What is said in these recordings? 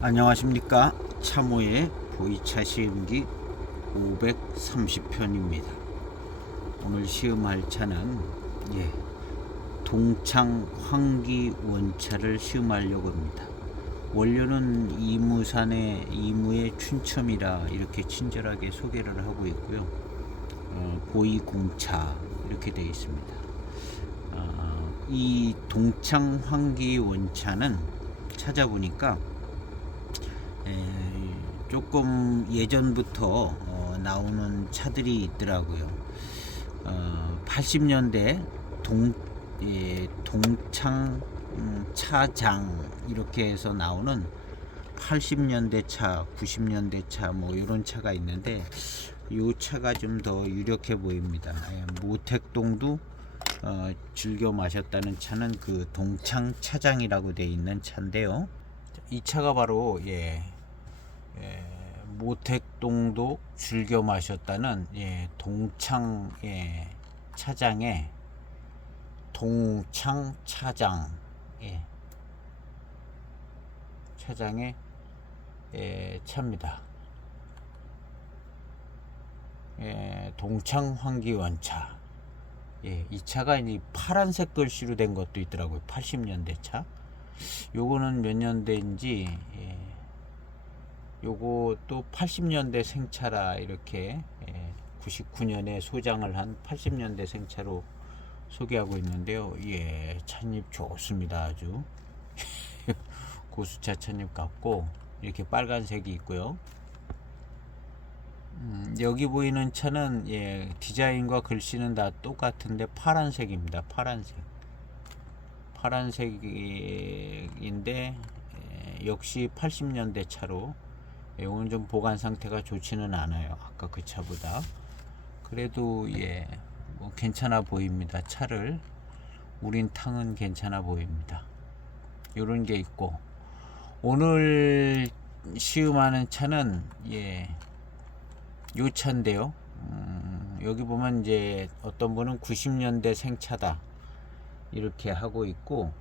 안녕하십니까. 참호의 보이차 시음기 530편입니다. 오늘 시음할 차는 동창 환기 원차를 시음하려고 합니다. 원료는 이무산의 이무의 춘첨이라 이렇게 친절하게 소개를 하고 있고요. 보이공차 이렇게 되어 있습니다. 이 동창 환기 원차는 찾아보니까 조금 예전부터 나오는 차들이 있더라고요. 80년대 동창 차장 이렇게 해서 나오는 80년대 차, 90년대 차 뭐 이런 차가 있는데 이 차가 좀 더 유력해 보입니다. 모택동도 즐겨 마셨다는 차는 그 동창 차장이라고 되어 있는 차인데요. 이 차가 바로 모택동도 즐겨 마셨다는 동창 차장의 동창 차장 차장의 차입니다. 동창 환기원차. 이 차가 이 파란색 글씨로 된 것도 있더라고요. 80년대 차. 요거는 몇 년대인지 요거 또 80년대 생차라 이렇게 99년에 소장을 한 80년대 생차로 소개하고 있는데요. 찻잎 좋습니다. 아주 고수차 찻잎 같고 이렇게 빨간색이 있고요. 여기 보이는 차는 디자인과 글씨는 다 똑같은데 파란색입니다. 파란색인데 역시 80년대 차로 이건 좀 보관 상태가 좋지는 않아요. 아까 그 차보다. 그래도 뭐 괜찮아 보입니다. 차를 우린 탕은 괜찮아 보입니다. 요런 게 있고, 오늘 시음하는 차는 요 차인데요. 여기 보면 이제 어떤 분은 90년대 생차다 이렇게 하고 있고,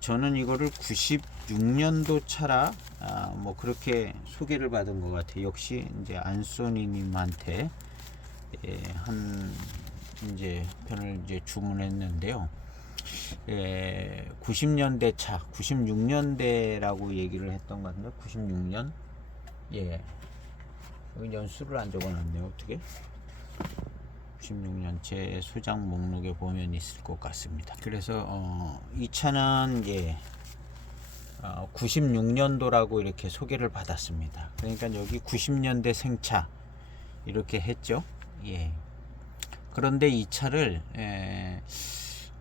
저는 이거를 96년도 차라 뭐 그렇게 소개를 받은 것 같아요. 역시 이제 안소니님한테 한 이제 편을 이제 주문했는데요. 90년대 차, 96년대라고 얘기를 했던 것 같은데 96년. 여기 연수를 안 적어놨네요. 어떻게? 96년 제 소장 목록에 보면 있을 것 같습니다. 그래서 이 차는 96년도라고 이렇게 소개를 받았습니다. 그러니까 여기 90년대 생차 이렇게 했죠. 그런데 이 차를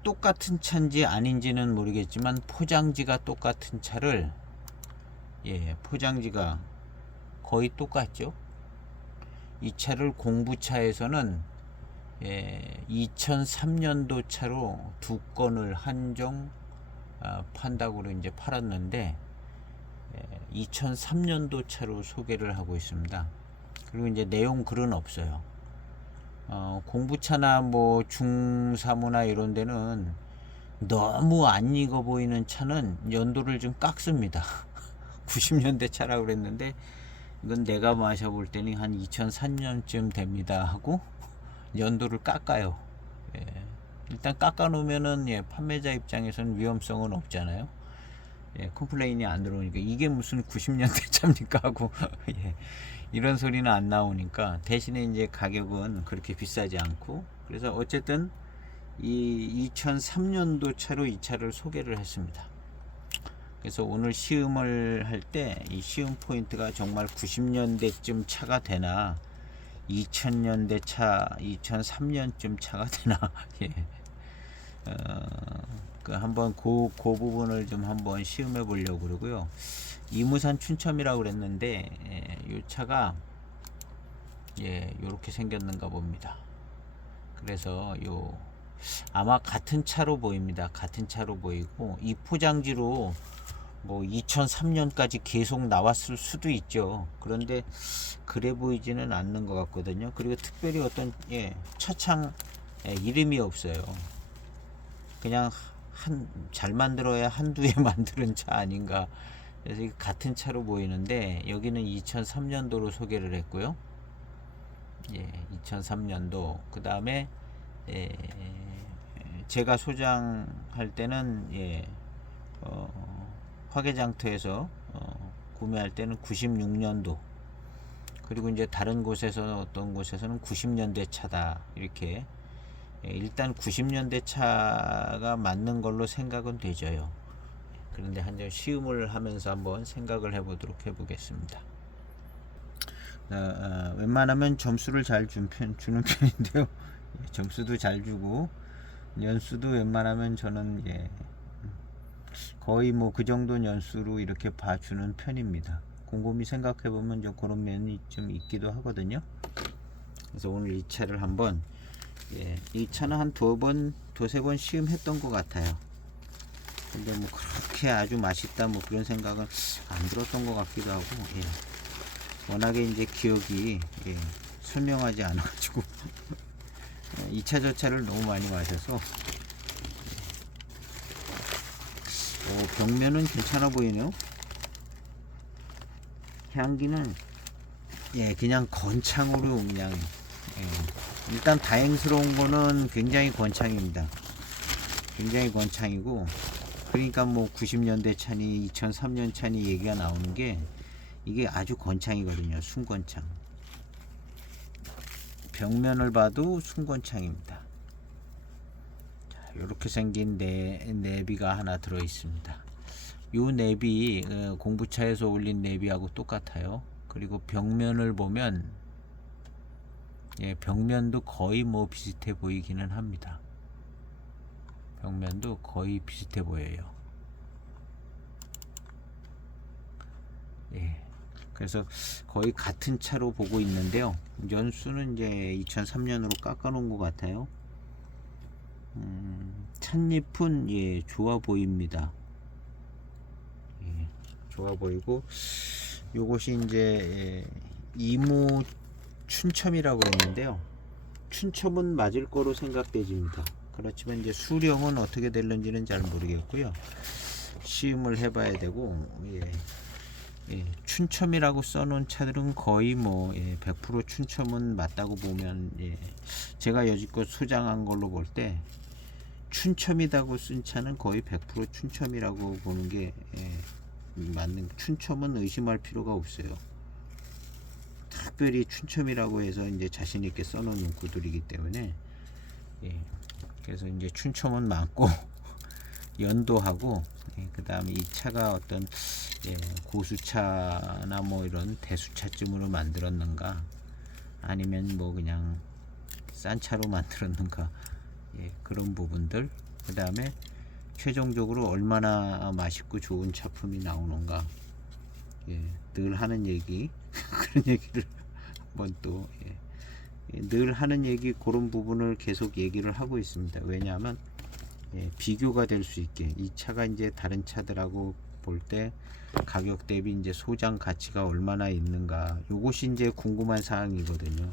똑같은 차인지 아닌지는 모르겠지만 포장지가 똑같은 차를 포장지가 거의 똑같죠. 이 차를 공부차에서는 2003년도 차로 두 건을 한정 판다고 이제 팔았는데 2003년도 차로 소개를 하고 있습니다. 그리고 이제 내용 글은 없어요. 공부차나 뭐 중사모나 이런 데는 너무 안 익어 보이는 차는 연도를 좀 깎습니다. 90년대 차라고 그랬는데 이건 내가 마셔볼 때는 한 2003년쯤 됩니다 하고 연도를 깎아요. 일단 깎아 놓으면은 판매자 입장에서는 위험성은 없잖아요. 컴플레인이 안 들어오니까 이게 무슨 90년대 차입니까 하고 이런 소리는 안 나오니까 대신에 이제 가격은 그렇게 비싸지 않고, 그래서 어쨌든 이 2003년도 차로 이 차를 소개를 했습니다. 그래서 오늘 시음을 할 때 이 시음 포인트가 정말 90년대쯤 차가 되나 2000년대 차, 2003년쯤 차가 되나 한번 그 부분을 좀 한번 시음해 보려고 그러고요. 이무산 춘첨이라고 그랬는데 이 차가 요렇게 생겼는가 봅니다. 그래서 아마 같은 차로 보입니다. 같은 차로 보이고, 이 포장지로 뭐 2003년까지 계속 나왔을 수도 있죠. 그런데 그래 보이지는 않는 것 같거든요. 그리고 특별히 어떤 차창 이름이 없어요. 그냥 잘 만들어야 한두 해 만드는 차 아닌가 그래서 이게 같은 차로 보이는데 여기는 2003년도로 소개를 했고요. 예, 2003년도. 그 다음에 예, 제가 소장할 때는 예, 화개장터에서 구매할 때는 96년도. 그리고 이제 다른 곳에서 어떤 곳에서는 90년대 차다 이렇게. 예, 일단 90년대 차가 맞는 걸로 생각은 되죠요. 그런데 한번 시음을 하면서 한번 생각을 해보도록 해보겠습니다. 웬만하면 점수를 잘 주는 편인데요. 점수도 잘 주고 연수도 웬만하면 저는 예, 거의 뭐 그 정도 연수로 이렇게 봐주는 편입니다. 곰곰이 생각해보면 좀 그런 면이 좀 있기도 하거든요. 그래서 오늘 이 차를 한번 예, 이 차는 한 두세 번 시음했던 것 같아요. 근데 뭐 그렇게 아주 맛있다 뭐 그런 생각은 안 들었던 것 같기도 하고 예. 워낙에 이제 기억이 예, 선명하지 않아가지고 2차 저차를 너무 많이 마셔서 벽면은 괜찮아 보이네요. 향기는 예 그냥 건창으로 그냥 예. 일단 다행스러운 거는 굉장히 건창입니다. 굉장히 건창이고 그러니까 뭐 90년대 차니 2003년 차니 얘기가 나오는 게 이게 아주 건창이거든요. 순건창. 벽면을 봐도 순건창입니다. 이렇게 생긴 내비가 하나 들어 있습니다. 요 내비 공부차에서 올린 내비하고 똑같아요. 그리고 벽면을 보면 예, 벽면도 거의 뭐 비슷해 보이기는 합니다. 벽면도 거의 비슷해 보여요. 예. 그래서 거의 같은 차로 보고 있는데요. 연수는 이제 2003년으로 깎아 놓은 것 같아요. 찻잎은 예, 좋아 보입니다. 예, 좋아 보이고 요것이 이제 예, 이무 춘첨이라고 했는데요. 춘첨은 맞을 거로 생각되집니다. 그렇지만 이제 수령은 어떻게 될는지는 잘 모르겠고요. 시음을 해봐야 되고 예. 예, 춘첨이라고 써놓은 차들은 거의 뭐 100% 춘첨은 맞다고 보면 예, 제가 여지껏 소장한 걸로 볼 때 춘첨이라고 쓴 차는 거의 100% 춘첨이라고 보는 게 맞는. 춘첨은 의심할 필요가 없어요. 특별히 춘첨이라고 해서 이제 자신 있게 써놓은 구들이기 때문에 예, 그래서 이제 춘첨은 많고 연도하고 그 다음에 이 차가 어떤 예, 고수차나 뭐 이런 대수차쯤으로 만들었는가 아니면 뭐 그냥 싼 차로 만들었는가 예, 그런 부분들. 그 다음에 최종적으로 얼마나 맛있고 좋은 차품이 나오는가 예, 늘 하는 얘기 그런 얘기를 한번 또 늘 하는 얘기 그런 부분을 계속 얘기를 하고 있습니다. 왜냐하면 예, 비교가 될 수 있게 이 차가 이제 다른 차들하고 볼 때 가격 대비 이제 소장 가치가 얼마나 있는가 요것이 이제 궁금한 사항이거든요.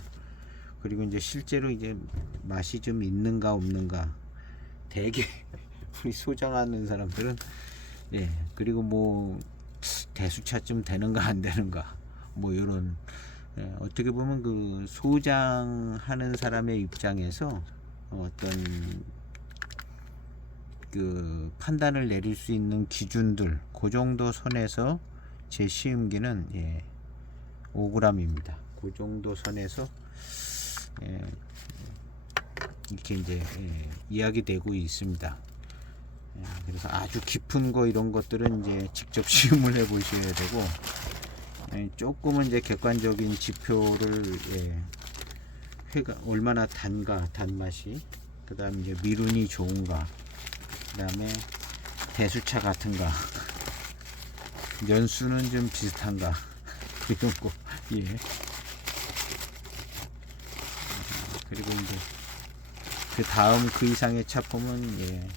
그리고 이제 실제로 이제 맛이 좀 있는가 없는가 대개 우리 소장하는 사람들은 예 그리고 뭐 대수차쯤 되는가 안 되는가 뭐 이런 예, 어떻게 보면 그 소장하는 사람의 입장에서 어떤 그 판단을 내릴 수 있는 기준들 그 정도 선에서 제 시음기는 예, 5g입니다. 그 정도 선에서 예, 이렇게 이제 이야기되고 있습니다. 예, 그래서 아주 깊은 거 이런 것들은 이제 직접 시음을 해 보셔야 되고 조금은 이제 객관적인 지표를 회가 얼마나 단가 단맛이 그 다음 이제 미룬이 좋은가 그 다음에 대수차 같은가 연수는 좀 비슷한가 이런 거 예. 그리고 이제 그 다음 그 이상의 차품은 예.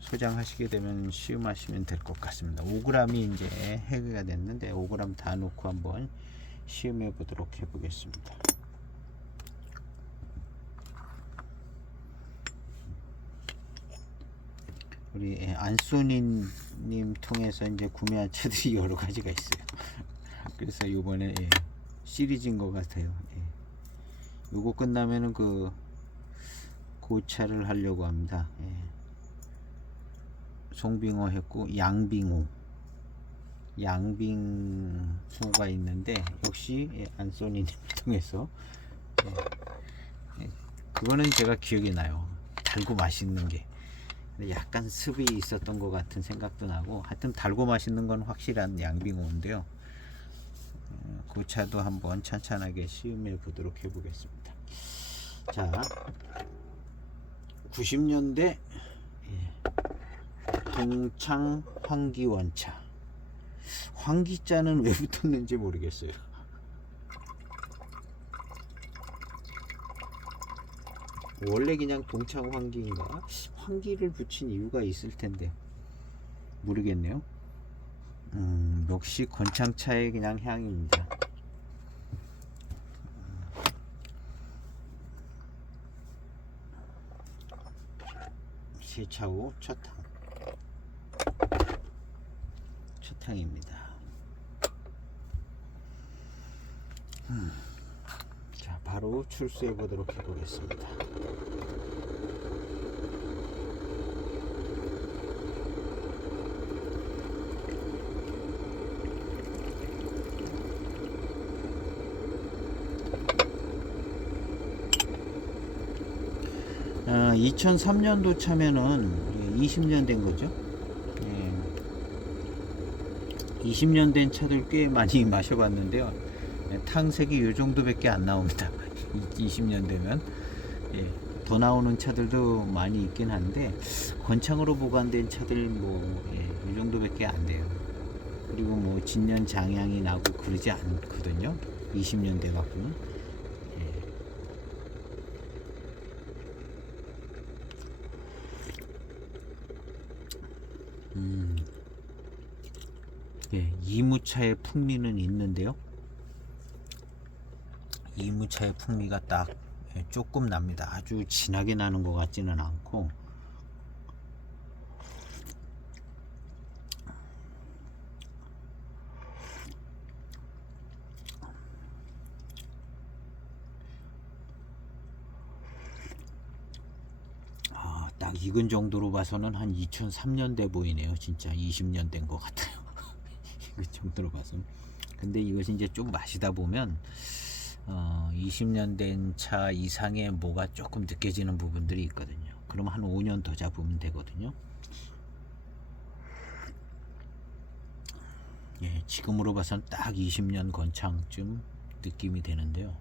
소장하시게 되면 시음하시면 될 것 같습니다. 5g이 이제 해결가 됐는데 5g 다 놓고 한번 시음해 보도록 해 보겠습니다. 우리 안소니님 통해서 이제 구매한 차들이 여러 가지가 있어요. 그래서 이번에 시리즈인 것 같아요. 요거 끝나면은 그 고차를 하려고 합니다. 송빙호 했고 양빙소가 있는데 역시 안소니님을 통해서 그거는 제가 기억이 나요. 달고 맛있는 게 약간 습이 있었던 것 같은 생각도 나고, 하여튼 달고 맛있는 건 확실한 양빙호인데요. 그 차도 한번 찬찬하게 시음해 보도록 해보겠습니다. 자, 90년대 동창 황기원차. 황기자는 왜 붙었는지 모르겠어요. 원래 그냥 동창 황기인가? 황기를 붙인 이유가 있을 텐데 모르겠네요. 역시 건창차의 그냥 향입니다. 세차후 첫탕입니다. 자, 바로 출수해 보도록 해보겠습니다. 아, 2003년도 차면은 20년 된 거죠. 20년 된 차들 꽤 많이 마셔봤는데요. 탕색이 요 정도밖에 안 나옵니다. 20년 되면 더 나오는 차들도 많이 있긴 한데 건창으로 보관된 차들 요 정도밖에 안 돼요. 그리고 뭐 진년 장향이 나고 그러지 않거든요. 20년 돼 갖고는. 이무차의 풍미는 있는데요. 이무차의 풍미가 딱 조금 납니다. 아주 진하게 나는 것 같지는 않고, 딱 익은 정도로 봐서는 한 2003년 돼 보이네요. 진짜 20년 된 것 같아요. 그 정도로 봐서는. 근데 이것이 이제 좀 마시다 보면 20년 된 차 이상의 뭐가 조금 느껴지는 부분들이 있거든요. 그럼 한 5년 더 잡으면 되거든요. 지금으로 봐서는 딱 20년 건창쯤 느낌이 되는데요.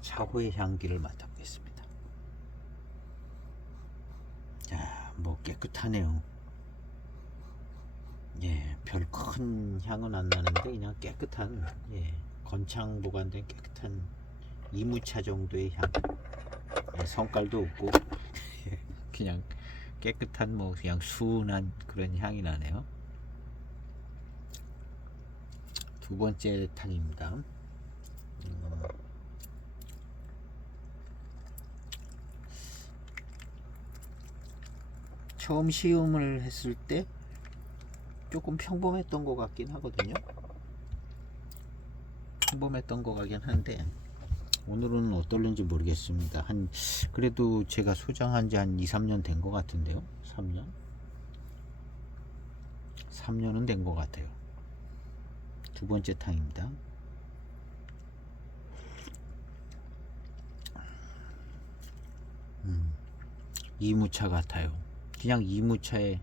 차후의 향기를 맡아보겠습니다. 자, 뭐 깨끗하네요. 별 큰 향은 안 나는데 그냥 깨끗한 건창 보관된 깨끗한 이무차 정도의 향. 성깔도 없고 그냥 깨끗한 뭐 그냥 순한 그런 향이 나네요. 두 번째 탕입니다. 처음 시음을 했을 때 조금 평범했던 것 같긴 하거든요. 평범했던 것 같긴 한데 오늘은 어떨는지 모르겠습니다. 그래도 제가 소장한 지 한 2, 3년 된 것 같은데요. 3년은 된 것 같아요. 두 번째 탕입니다. 이무차 같아요. 그냥 이무차의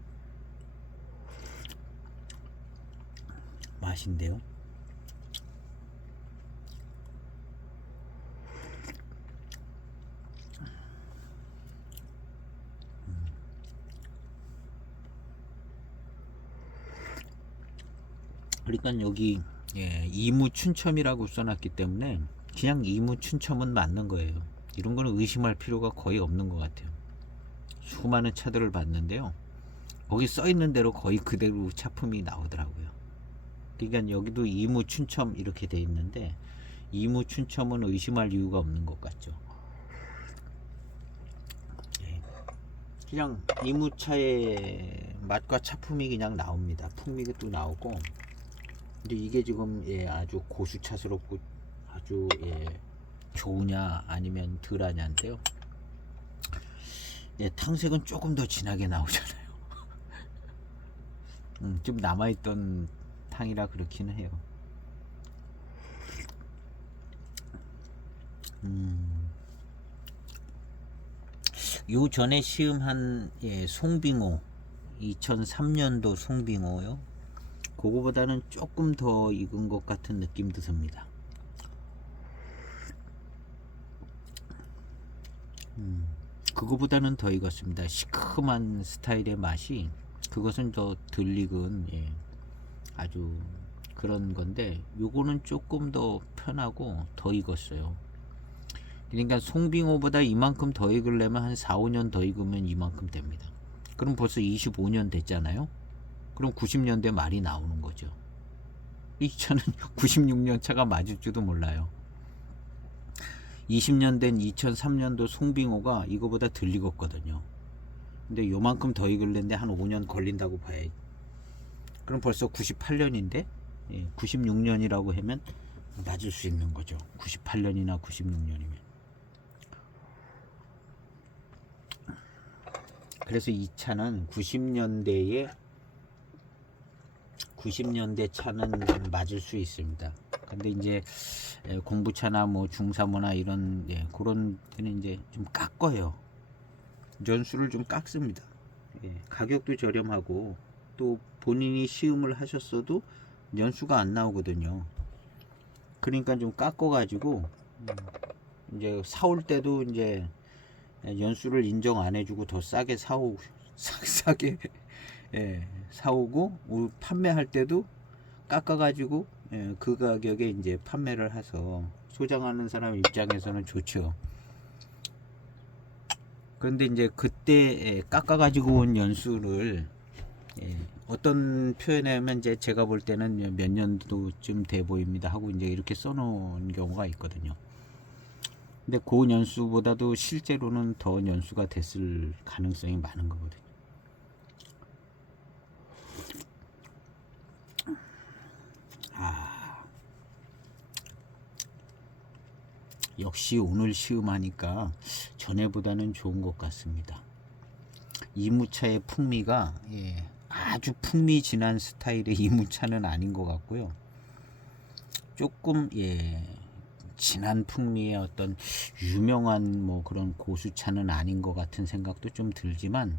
맛인데요. 그러니까 여기 이무춘첨이라고 써놨기 때문에 그냥 이무춘첨은 맞는 거예요. 이런 거는 의심할 필요가 거의 없는 것 같아요. 수많은 차들을 봤는데요. 거기 써 있는 대로 거의 그대로 차품이 나오더라고요. 그러니까 여기도 이무춘첨 이렇게 돼 있는데 이무춘첨은 의심할 이유가 없는 것 같죠. 그냥 이무차의 맛과 차품이 그냥 나옵니다. 풍미가 또 나오고. 근데 이게 지금 아주 고수차스럽고 아주 좋으냐 아니면 덜하냐인데요. 탕색은 조금 더 진하게 나오잖아요. 좀 남아있던 탕이라 그렇기는 해요. 요 전에 시음한 송빙호 2003년도 송빙호요. 그거보다는 조금 더 익은 것 같은 느낌도 듭니다. 그거보다는 더 익었습니다. 시큼한 스타일의 맛이 그것은 더 덜 익은 아주 그런 건데 요거는 조금 더 편하고 더 익었어요. 그러니까 송빙호보다 이만큼 더 익으려면 한 4, 5년 더 익으면 이만큼 됩니다. 그럼 벌써 25년 됐잖아요. 그럼 90년대 말이 나오는 거죠. 이 차는 96년 차가 맞을지도 몰라요. 20년 된 2003년도 송빙호가 이거보다 덜 익었거든요. 근데 요만큼 더 익을는데 한 5년 걸린다고 봐야지. 그럼 벌써 98년인데 96년이라고 하면 맞을 수 있는 거죠. 98년이나 96년이면. 그래서 이 차는 90년대 차는 맞을 수 있습니다. 근데 이제 공부차나 뭐 중사모나 이런 그런 데는 이제 좀 깎아요. 연수를 좀 깎습니다. 가격도 저렴하고 또 본인이 시음을 하셨어도 연수가 안 나오거든요. 그러니까 좀 깎아 가지고 이제 사올 때도 이제 연수를 인정 안 해주고 더 싸게 싸게 사오고 판매할 때도 깎아가지고 그 가격에 이제 판매를 해서 소장하는 사람 입장에서는 좋죠. 그런데 이제 그때 깎아가지고 온 연수를 어떤 표현하면 이제 제가 볼 때는 몇 년도쯤 돼 보입니다 하고 이제 이렇게 써놓은 경우가 있거든요. 근데 그 연수보다도 실제로는 더 연수가 됐을 가능성이 많은 거거든요. 역시 오늘 시음하니까 전에보다는 좋은 것 같습니다. 이무차의 풍미가 아주 풍미 진한 스타일의 이무차는 아닌 것 같고요. 조금 진한 풍미의 어떤 유명한 뭐 그런 고수차는 아닌 것 같은 생각도 좀 들지만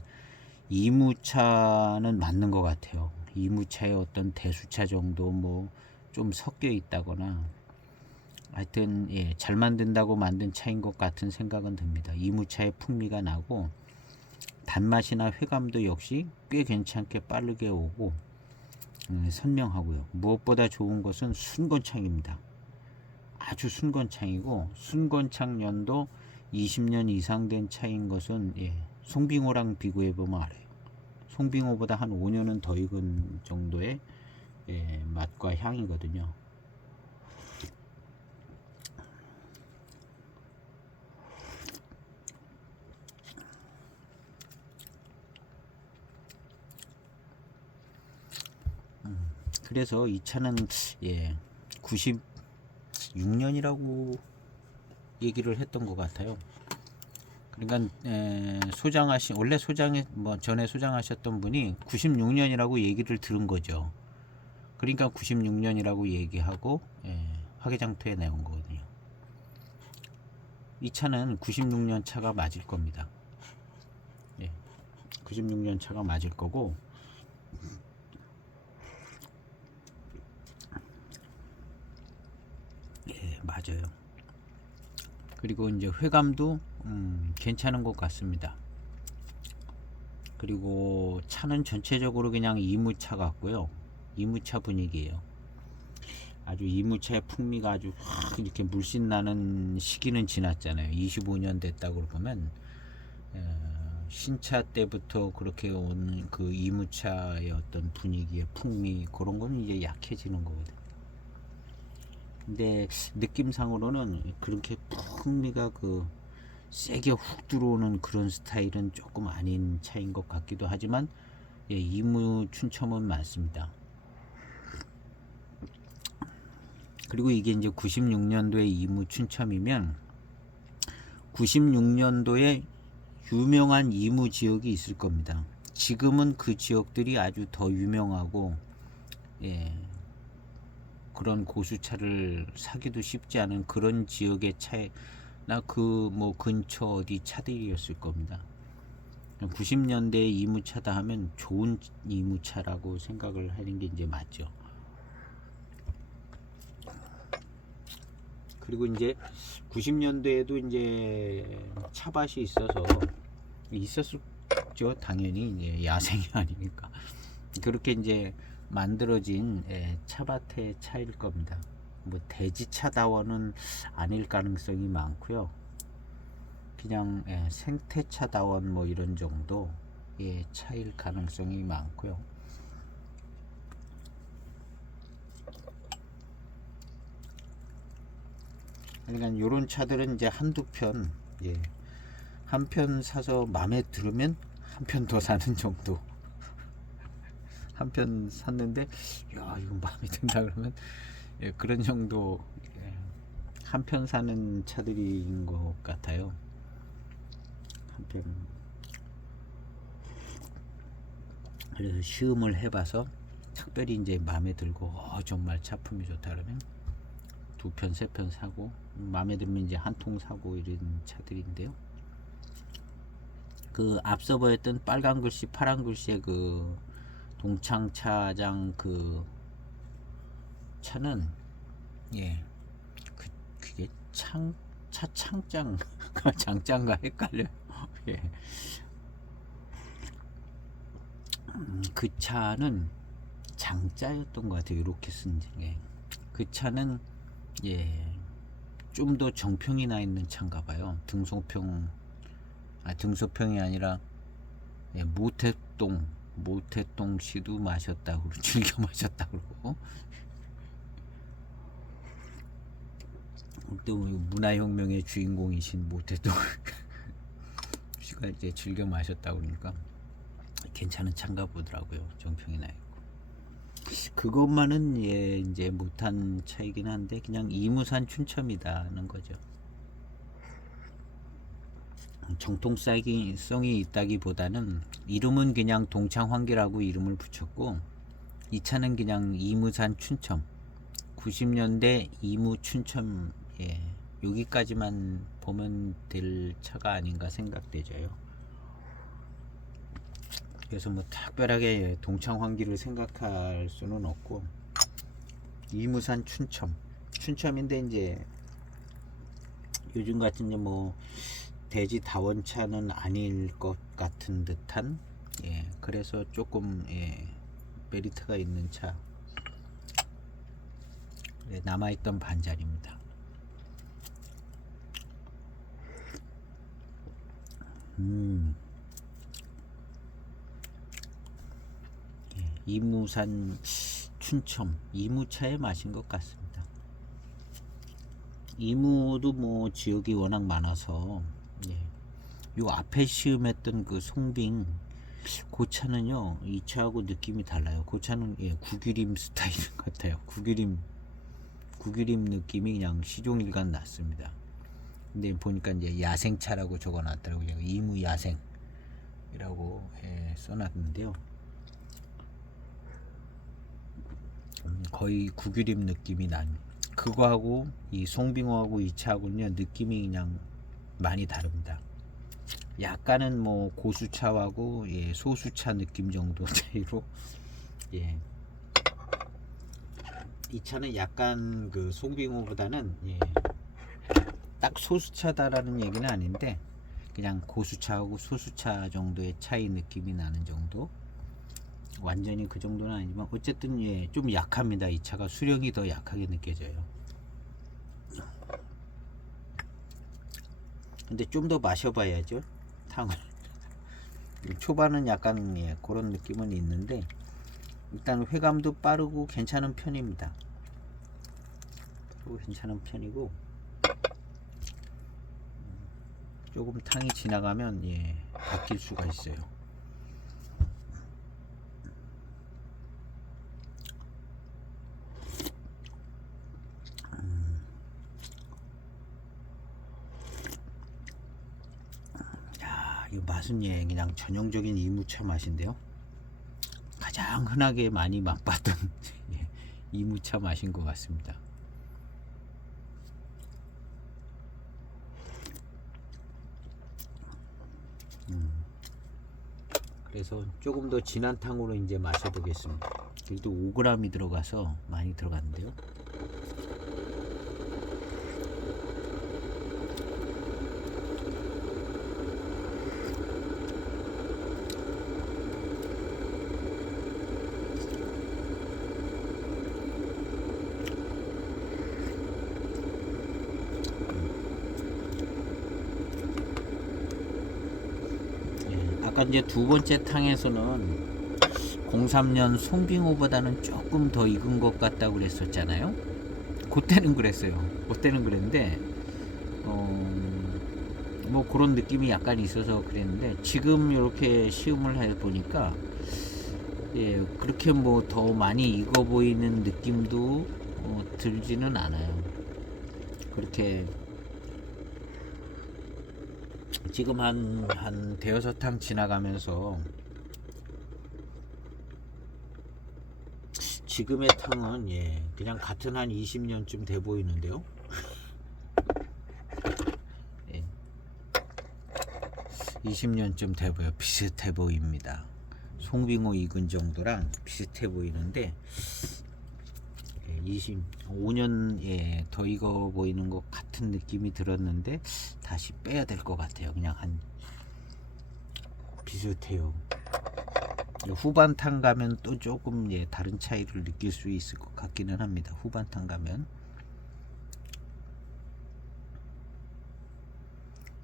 이무차는 맞는 것 같아요. 이무차의 어떤 대수차 정도 뭐 좀 섞여 있다거나 하여튼 잘 만든다고 만든 차인 것 같은 생각은 듭니다. 이무차의 풍미가 나고 단맛이나 회감도 역시 꽤 괜찮게 빠르게 오고 선명하고요. 무엇보다 좋은 것은 순건창입니다. 아주 순건창이고 순건창 연도 20년 이상 된 차인 것은 송빙호랑 비교해 보면 알아요. 송빙호보다 한 5년은 더 익은 정도의 맛과 향이거든요. 그래서 이 차는 96년이라고 얘기를 했던 것 같아요. 그러니까 원래 전에 소장하셨던 분이 96년이라고 얘기를 들은 거죠. 그러니까 96년이라고 얘기하고 화개장터에 내온 거거든요. 이 차는 96년 차가 맞을 겁니다. 96년 차가 맞을 거고 맞아요. 그리고 이제 회감도 괜찮은 것 같습니다. 그리고 차는 전체적으로 그냥 이무차 같고요. 이무차 분위기예요. 아주 이무차의 풍미가 아주 이렇게 물씬 나는 시기는 지났잖아요. 25년 됐다고 보면 신차 때부터 그렇게 온 그 이무차의 어떤 분위기의 풍미 그런 거는 이제 약해지는 거거든요. 근데 느낌상으로는 그렇게 풍미가 세게 훅 들어오는 그런 스타일은 조금 아닌 차인 것 같기도 하지만 예, 이무 춘첨은 많습니다. 그리고 이게 이제 96년도에 이무 춘첨이면 96년도에 유명한 이무 지역이 있을 겁니다. 지금은 그 지역들이 아주 더 유명하고 예, 그런 고수차를 사기도 쉽지 않은 그런 지역의 차나 그 뭐 근처 어디 차들이었을 겁니다. 90년대 이무차다 하면 좋은 이무차라고 생각을 하는 게 이제 맞죠. 그리고 이제 90년대에도 이제 차밭이 있었죠. 당연히 이제 야생이 아니니까. 그렇게 이제 만들어진 차밭의 차일 겁니다. 뭐 대지차다원은 아닐 가능성이 많고요. 그냥 생태차다원 뭐 이런 정도의 차일 가능성이 많고요. 그러니까 이런 차들은 이제 한두 편, 한 편 사서 마음에 들으면 한 편 더 사는 정도. 한 편 샀는데 야 이거 마음에 든다 그러면 그런 정도 한 편 사는 차들인 것 같아요. 한 편. 그래서 시음을 해봐서 특별히 이제 마음에 들고 정말 차품이 좋다 그러면 두 편, 세 편 사고 마음에 들면 이제 한 통 사고 이런 차들인데요. 그 앞서 보였던 빨간 글씨, 파란 글씨의 그 동창차장 그 차는 그게 차 창장 장장과 헷갈려요. 그 차는 장자였던 것 같아요. 이렇게 쓴 게. 그 차는 좀 더 정평이 나 있는 차인가 봐요. 등소평이 아니라 모태똥 씨도 마셨다고 즐겨 마셨다고 그러고 또 문화혁명의 주인공이신 모태똥 씨가 이제 즐겨 마셨다고 그러니까 괜찮은 차인가 보더라고요. 정평이 나 있고 그것만은 이제 못한 차이긴 한데 그냥 이무산 춘첨이다는 거죠. 정통성이 있다기보다는 이름은 그냥 동창환기라고 이름을 붙였고 이 차는 그냥 이무산 춘첨 90년대 이무 춘첨 여기까지만 보면 될 차가 아닌가 생각되져요. 그래서 뭐 특별하게 동창환기를 생각할 수는 없고 이무산 춘첨인데 이제 요즘 같은 이제 뭐 대지 다원차는 아닐 것 같은 듯한 그래서 조금 메리트가 있는 차 남아있던 반잔입니다. 이무산 춘첨 이무차의 맛인 것 같습니다. 이무도 뭐 지역이 워낙 많아서 요 앞에 시음했던 그 송빙 그 차는요 이 차하고 느낌이 달라요. 그 차는 구규림 스타일 같아요. 구규림 느낌이 그냥 시종일관 났습니다. 근데 보니까 이제 야생차라고 적어놨더라고요. 이무 야생이라고 써놨는데요. 거의 구규림 느낌이 난 그거하고 이 송빙호하고 이 차하고는요 느낌이 그냥 많이 다릅니다. 약간은 뭐 고수차하고 소수차 느낌 정도 차이로 이 차는 약간 그 송빙호보다는 딱 소수차다라는 얘기는 아닌데 그냥 고수차하고 소수차 정도의 차이 느낌이 나는 정도. 완전히 그 정도는 아니지만 어쨌든 좀 약합니다. 이 차가 수령이 더 약하게 느껴져요. 근데 좀 더 마셔봐야죠. 탕을 초반은 약간 그런 느낌은 있는데 일단 회감도 빠르고 괜찮은 편입니다. 괜찮은 편이고 조금 탕이 지나가면 예, 바뀔 수가 있어요. 야, 이 맛은 예, 그냥 전형적인 이무차 맛인데요. 가장 흔하게 많이 맛봤던 예, 이무차 맛인 것 같습니다. 그래서 조금 더 진한 탕으로 이제 마셔보겠습니다. 그래도 5g이 들어가서 많이 들어갔는데요. 아까 이제 두 번째 탕에서는 03년 송빙호보다는 조금 더 익은 것 같다고 그랬었잖아요. 그때는 그랬어요. 그때는 그랬는데 뭐 그런 느낌이 약간 있어서 그랬는데 지금 이렇게 시음을 해 보니까 예, 그렇게 뭐 더 많이 익어 보이는 느낌도 들지는 않아요. 그렇게 지금 한 대여섯 탕 지나가면서 지금의 탕은 예, 그냥 같은 한 20년쯤 돼 보이는데요. 예, 20년쯤 돼 보여 비슷해 보입니다. 송빙호 익은 정도랑 비슷해 보이는데 25년 예, 더 익어 보이는 것 같은 느낌이 들었는데 다시 빼야 될 것 같아요. 그냥 한 비슷해요. 후반탕 가면 또 조금 예, 다른 차이를 느낄 수 있을 것 같기는 합니다. 후반탕 가면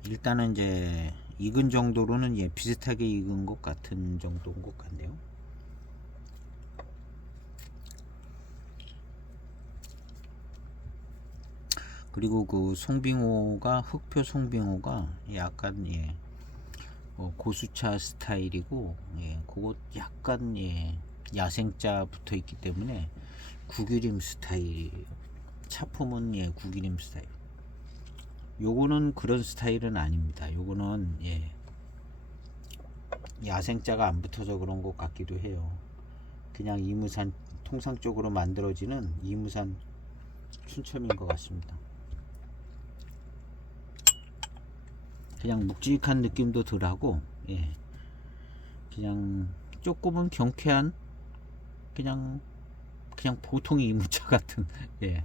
일단은 이제 익은 정도로는 예, 비슷하게 익은 것 같은 정도인 것 같네요. 그리고 그 송빙호가 흑표 송빙호가 약간 예, 고수차 스타일이고 예, 그거 약간 예, 야생자 붙어 있기 때문에 구기림 스타일. 차품은 예, 구기림 스타일. 요거는 그런 스타일은 아닙니다. 요거는 예, 야생자가 안 붙어서 그런 것 같기도 해요. 그냥 이무산 통상적으로 만들어지는 이무산 춘첨인 것 같습니다. 그냥 묵직한 느낌도 덜하고 예, 그냥 조금은 경쾌한 그냥 보통 이무차 같은 예.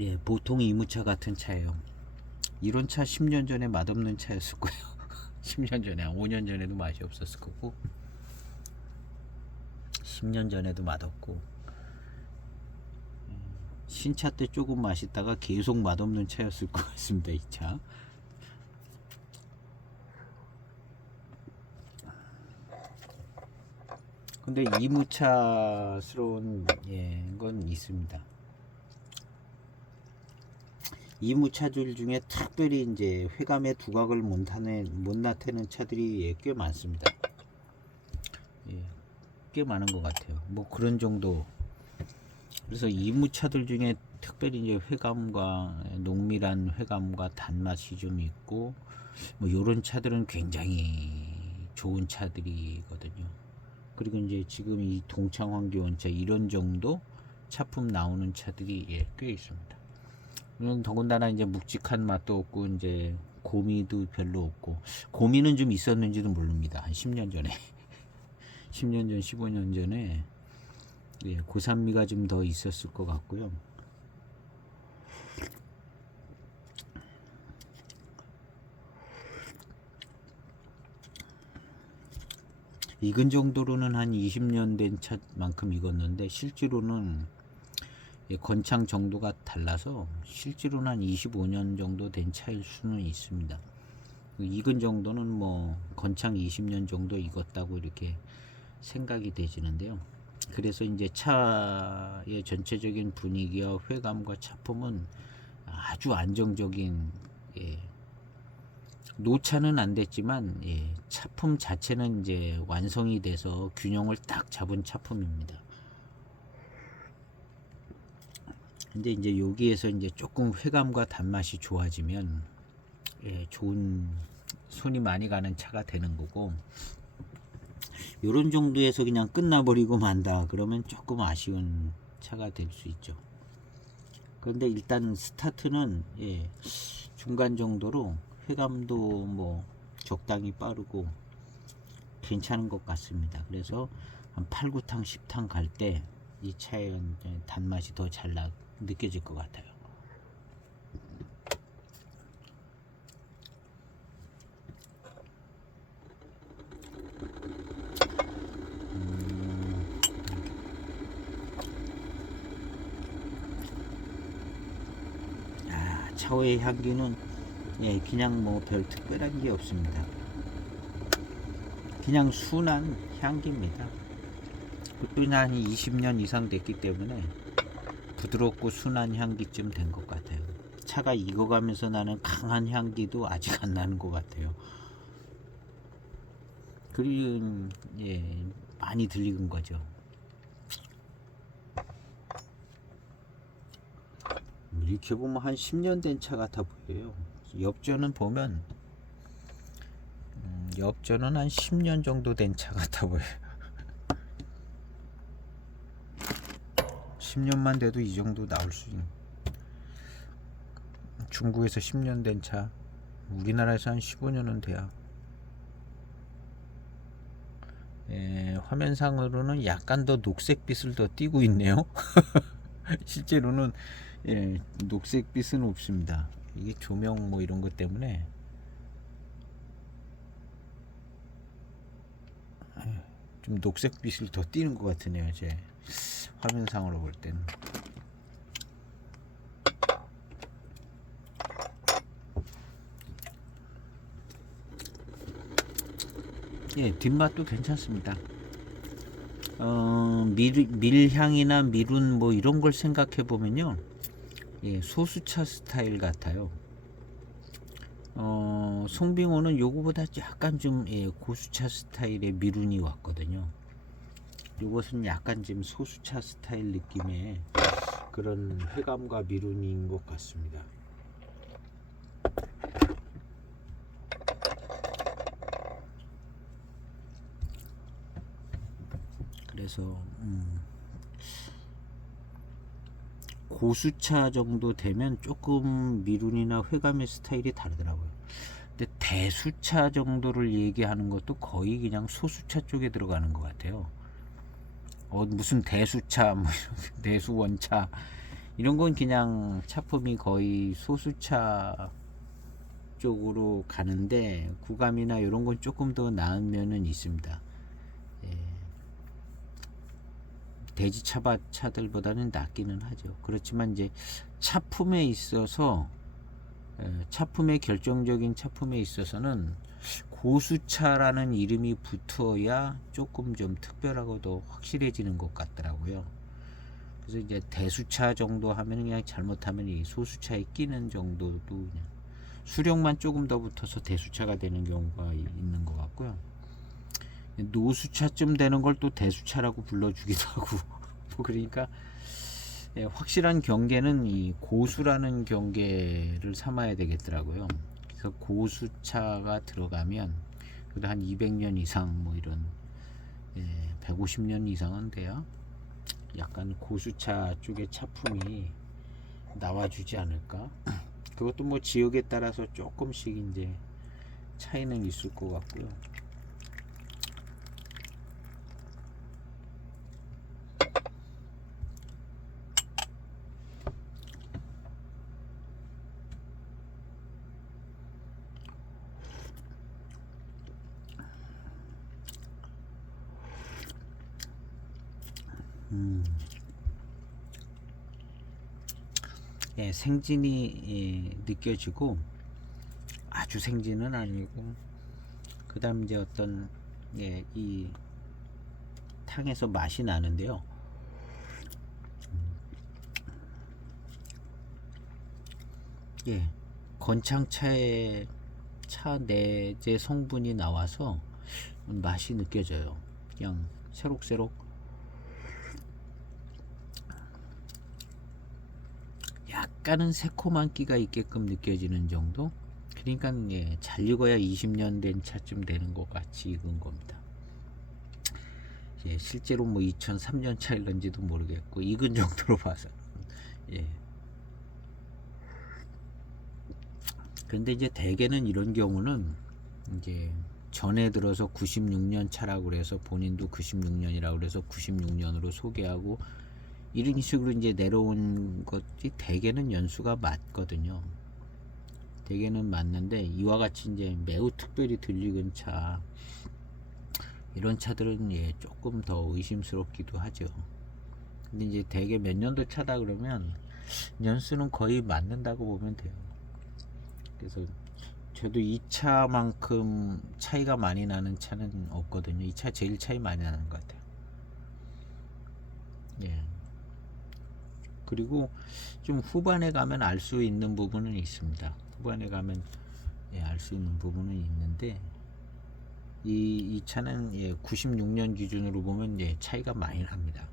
예, 보통 이무차 같은 차예요. 이런 차 10년 전에 맛없는 차였을 거예요. 10년 전에, 5년 전에도 맛이 없었을 거고 10년 전에도 맛없고 신차 때 조금 맛있다가 계속 맛없는 차였을 것 같습니다. 이 차. 근데 이무차스러운 예, 건 있습니다. 이무차들 중에 특별히 이제 회감의 두각을 못 나타내는 차들이 예, 꽤 많습니다. 예, 꽤 많은 것 같아요. 뭐 그런 정도. 그래서 이무차들 중에 특별히 이제 회감과 농밀한 회감과 단맛이 좀 있고 뭐 이런 차들은 굉장히 좋은 차들이거든요. 그리고 이제 지금 이 동창 환기원차 이런 정도 차품 나오는 차들이 예, 꽤 있습니다. 더군다나 이제 묵직한 맛도 없고 이제 고미도 별로 없고 고미는 좀 있었는지도 모릅니다. 한 10년 전에 10년 전 15년 전에 예, 고산미가 좀 더 있었을 것 같고요. 익은 정도로는 한 20년 된 차만큼 익었는데 실제로는 예, 건창 정도가 달라서 실제로는 한 25년 정도 된 차일 수는 있습니다. 익은 정도는 뭐 건창 20년 정도 익었다고 이렇게 생각이 되지는데요. 그래서 이제 차의 전체적인 분위기와 회감과 차품은 아주 안정적인, 예, 노차는 안 됐지만, 예, 차품 자체는 이제 완성이 돼서 균형을 딱 잡은 차품입니다. 근데 이제 여기에서 이제 조금 회감과 단맛이 좋아지면, 예, 좋은, 손이 많이 가는 차가 되는 거고, 요런 정도에서 그냥 끝나버리고 만다 그러면 조금 아쉬운 차가 될 수 있죠. 그런데 일단 스타트는, 예, 중간 정도로 회감도 뭐 적당히 빠르고 괜찮은 것 같습니다. 그래서 한 8, 9탕 10탕 갈 때 이 차의 단맛이 더 잘 느껴질 것 같아요. 차의 향기는, 예, 그냥 뭐 별 특별한 게 없습니다. 그냥 순한 향기입니다. 그것도 한 20년 이상 됐기 때문에 부드럽고 순한 향기쯤 된 것 같아요. 차가 익어가면서 나는 강한 향기도 아직 안 나는 것 같아요. 그리고, 예, 많이 들리는 거죠. 이렇게 보면 한 10년 된 차 같아 보여요. 옆전은 보면, 옆전은 한 10년 정도 된 차 같아 보여요. 10년만 돼도 이 정도 나올 수 있는. 중국에서 10년 된 차, 우리나라에서 한 15년은 돼야. 예, 화면상으로는 약간 더 녹색빛을 더 띠고 있네요. 실제로는, 예, 녹색빛은 없습니다. 이게 조명 뭐 이런 것 때문에 좀 녹색빛을 더 띠는 것 같으네요. 제 화면상으로 볼 때는. 예, 뒷맛도 괜찮습니다. 밀향이나 밀운 뭐 이런 걸 생각해 보면요, 예, 소수차 스타일 같아요. 송빙호는 요거보다 약간 좀, 예, 고수차 스타일의 미룬이 왔거든요. 요것은 약간 좀 소수차 스타일 느낌의 그런 회감과 미룬인 것 같습니다. 그래서 고수차 정도 되면 조금 미룬이나 회감의 스타일이 다르더라고요. 근데 대수차 정도를 얘기하는 것도 거의 그냥 소수차 쪽에 들어가는 것 같아요. 무슨 대수차, 뭐 대수원차 이런 건 그냥 차품이 거의 소수차 쪽으로 가는데, 구감이나 이런 건 조금 더 나은 면은 있습니다. 예, 대지 차들보다는 낫기는 하죠. 그렇지만 이제 차품에 있어서, 차품의 결정적인 차품에 있어서는 고수차라는 이름이 붙어야 조금 좀 특별하고 더 확실해지는 것 같더라고요. 그래서 이제 대수차 정도 하면 그냥 잘못하면 이 소수차에 끼는 정도도 그냥 수령만 조금 더 붙어서 대수차가 되는 경우가 있는 것 같고요. 노수차쯤 되는 걸 또 대수차라고 불러주기도 하고 뭐 그러니까, 예, 확실한 경계는 이 고수라는 경계를 삼아야 되겠더라고요. 그래서 고수차가 들어가면 그래도 한 200년 이상 뭐 이런, 예, 150년 이상은 돼야 약간 고수차 쪽의 차품이 나와주지 않을까. 그것도 뭐 지역에 따라서 조금씩 이제 차이는 있을 것 같고요. 예, 생진이, 예, 느껴지고, 아주 생진은 아니고, 그 다음 이제 어떤, 예, 이 탕에서 맛이 나는데요. 예, 건창차에 차 내재 성분이 나와서 맛이 느껴져요. 그냥 새록새록 약간은 새콤한 끼가 있게끔 느껴지는 정도. 그러니까 예, 잘 익어야 20년 된 차쯤 되는 것 같이 익은 겁니다. 예, 실제로 뭐 2003년 차일런지도 모르겠고 익은 정도로 봐서 예. 근데 이제 대개는 이런 경우는 이제 전에 들어서 96년 차라고 그래서 본인도 96년이라고 그래서 96년으로 소개하고 이런 식으로 이제 내려온 것이 대개는 연수가 맞거든요. 대개는 맞는데 이와 같이 이제 매우 특별히 들리는 차 이런 차들은 예 조금 더 의심스럽기도 하죠. 근데 이제 대개 몇 년도 차다 그러면 연수는 거의 맞는다고 보면 돼요. 그래서 저도 이 차만큼 차이가 많이 나는 차는 없거든요. 이 차 제일 차이 많이 나는 것 같아요. 예. 그리고 좀 후반에 가면 알 수 있는 부분은 있습니다. 후반에 가면 예, 알 수 있는 부분은 있는데 이 차는 예, 96년 기준으로 보면 예, 차이가 많이 납니다.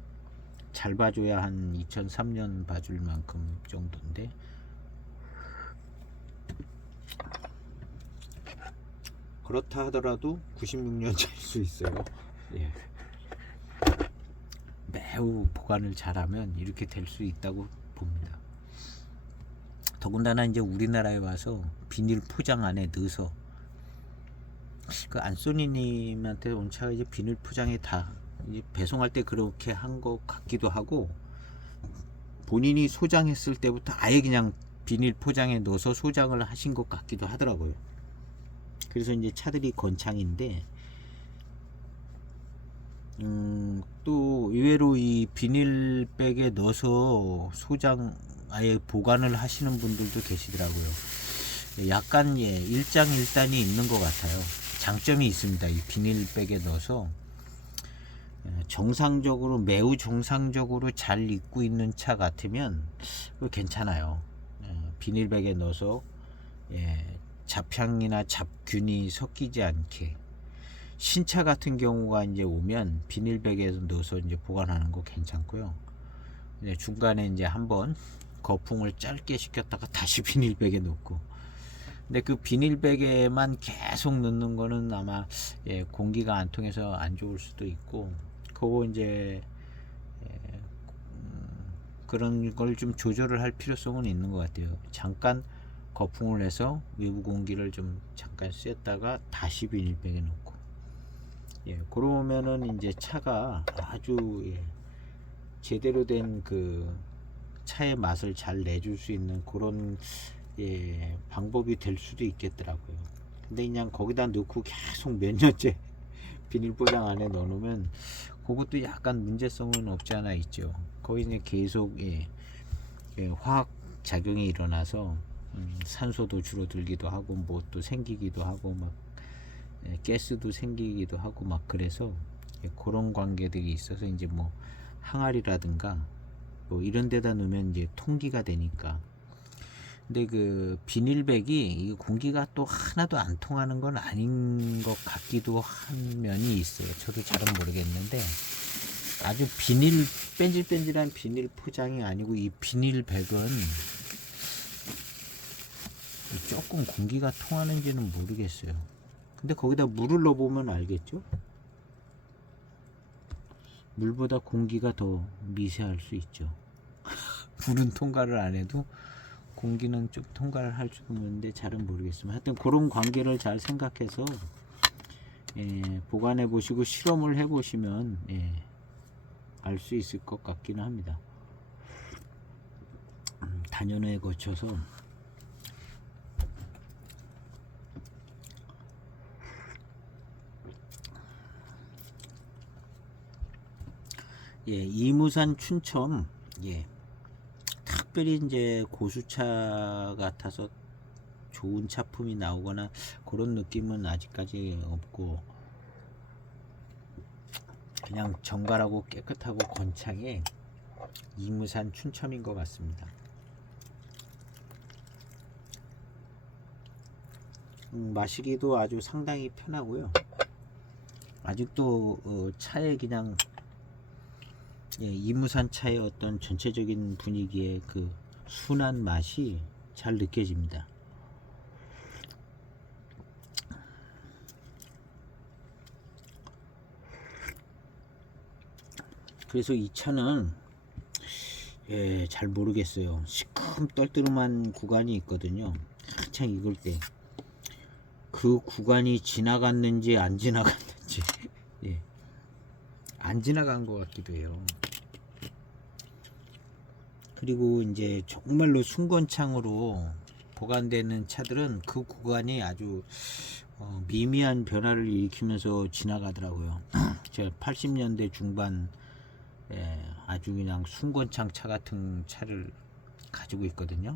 잘 봐줘야 한 2003년 봐줄 만큼 정도인데 그렇다 하더라도 96년 차일 수 있어요. 예. 매우 보관을 잘하면 이렇게 될 수 있다고 봅니다. 더군다나 이제 우리나라에 와서 비닐 포장 안에 넣어서 그 안소니님한테 온 차가 이제 비닐 포장에 다 이제 배송할 때 그렇게 한 것 같기도 하고 본인이 소장했을 때부터 아예 그냥 비닐 포장에 넣어서 소장을 하신 것 같기도 하더라고요. 그래서 이제 차들이 건창인데 또 의외로 이 비닐백에 넣어서 소장 아예 보관을 하시는 분들도 계시더라고요. 약간 예, 일장일단이 있는 것 같아요. 장점이 있습니다. 이 비닐백에 넣어서 정상적으로 매우 정상적으로 잘 익고 있는 차 같으면 괜찮아요. 비닐백에 넣어서 잡향이나 잡균이 섞이지 않게 신차 같은 경우가 이제 오면 비닐백에 넣어서 이제 보관하는 거 괜찮고요. 중간에 이제 한번 거품을 짧게 식혔다가 다시 비닐백에 넣고 근데 그 비닐백에만 계속 넣는 거는 아마 공기가 안 통해서 안 좋을 수도 있고 그거 이제 그런 걸 좀 조절을 할 필요성은 있는 것 같아요. 잠깐 거품을 해서 외부 공기를 좀 잠깐 쐈다가 다시 비닐백에 넣고 그러면은 이제 차가 아주 제대로 된 그 차의 맛을 잘 내줄 수 있는 그런 방법이 될 수도 있겠더라고요. 근데 그냥 거기다 넣고 계속 몇 년째 비닐 포장 안에 넣어놓으면 그것도 약간 문제성은 없지 않아 있죠. 거기 이제 계속 화학 작용이 일어나서 산소도 줄어들기도 하고 뭐 또 생기기도 하고 막 가스도 생기기도 하고 막 그래서 그런 관계들이 있어서 이제 뭐 항아리라든가 뭐 이런 데다 넣으면 이제 통기가 되니까 근데 그 비닐백이 공기가 또 하나도 안 통하는 건 아닌 것 같기도 한 면이 있어요. 저도 잘은 모르겠는데 아주 비닐 뺀질뺀질한 비닐 포장이 아니고 이 비닐백은 조금 공기가 통하는지는 모르겠어요. 근데 거기다 물을 넣어보면 알겠죠? 물보다 공기가 더 미세할 수 있죠. 물은 통과를 안 해도 공기는 좀 통과를 할 줄 모르는데 잘은 모르겠습니다. 하여튼 그런 관계를 잘 생각해서 보관해 보시고 실험을 해 보시면 알 수 있을 것 같기는 합니다. 단연에 거쳐서 이무산 춘첨 특별히 이제 고수차 같아서 좋은 차품이 나오거나 그런 느낌은 아직까지 없고 그냥 정갈하고 깨끗하고 건창에 이무산 춘첨인 것 같습니다. 마시기도 아주 상당히 편하고요. 아직도 차에 그냥 이무산 차의 어떤 전체적인 분위기의 그 순한 맛이 잘 느껴집니다. 그래서 이 차는 잘 모르겠어요. 시큼 떨떠름한 구간이 있거든요. 한창 익을 때 그 구간이 지나갔는지 안 지나갔는지 안 지나간 것 같기도 해요. 그리고 이제 정말로 순건창으로 보관되는 차들은 그 구간이 아주 미미한 변화를 일으키면서 지나가더라고요. 제가 80년대 중반 아주 그냥 순건창 차 같은 차를 가지고 있거든요.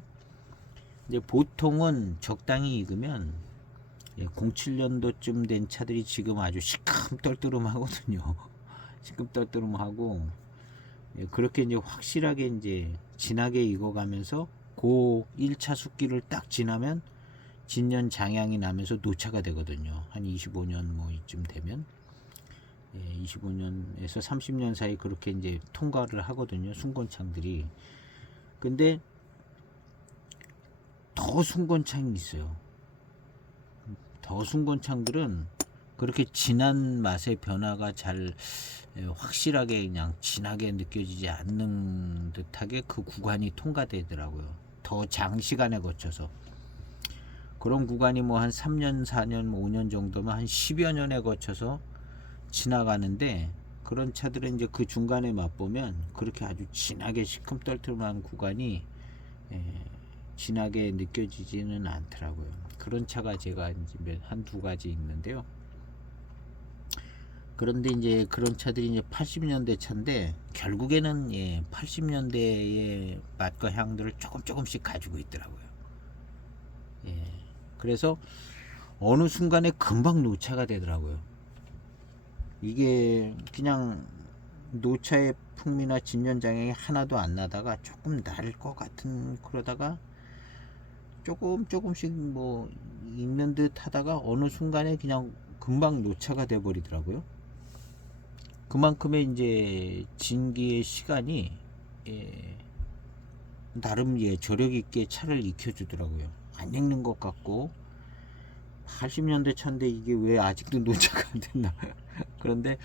이제 보통은 적당히 익으면 07년도쯤 된 차들이 지금 아주 시큼떨떠름하거든요. 시큼떨떠름하고 그렇게 이제 확실하게 이제 진하게 익어가면서 그 1차 숫기를 딱 지나면 진년 장향이 나면서 노차가 되거든요. 한 25년 뭐 이쯤 되면 25년에서 30년 사이 그렇게 이제 통과를 하거든요. 순건창들이. 근데 더 순건창이 있어요. 더 순건창들은 그렇게 진한 맛의 변화가 잘 확실하게 그냥 진하게 느껴지지 않는 듯하게 그 구간이 통과되더라고요. 더 장시간에 거쳐서. 그런 구간이 뭐 한 3년, 4년, 5년 정도면 한 10여 년에 거쳐서 지나가는데 그런 차들은 이제 그 중간에 맛보면 그렇게 아주 진하게 시큼떨떨한 구간이 진하게 느껴지지는 않더라고요. 그런 차가 제가 이제 한두 가지 있는데요. 그런데 이제 그런 차들이 이제 80년대 차인데 결국에는 80년대의 맛과 향들을 조금씩 가지고 있더라고요. 그래서 어느 순간에 금방 노차가 되더라고요. 이게 그냥 노차의 풍미나 진년장향이 하나도 안 나다가 조금 날 것 같은 그러다가 조금씩 뭐 익는 듯 하다가 어느 순간에 그냥 금방 노차가 돼 버리더라고요. 그만큼의 이제 진기의 시간이 나름 저력 있게 차를 익혀주더라고요. 안 익는 것 같고 80년대 차인데 이게 왜 아직도 노차가 안 됐나. 그런데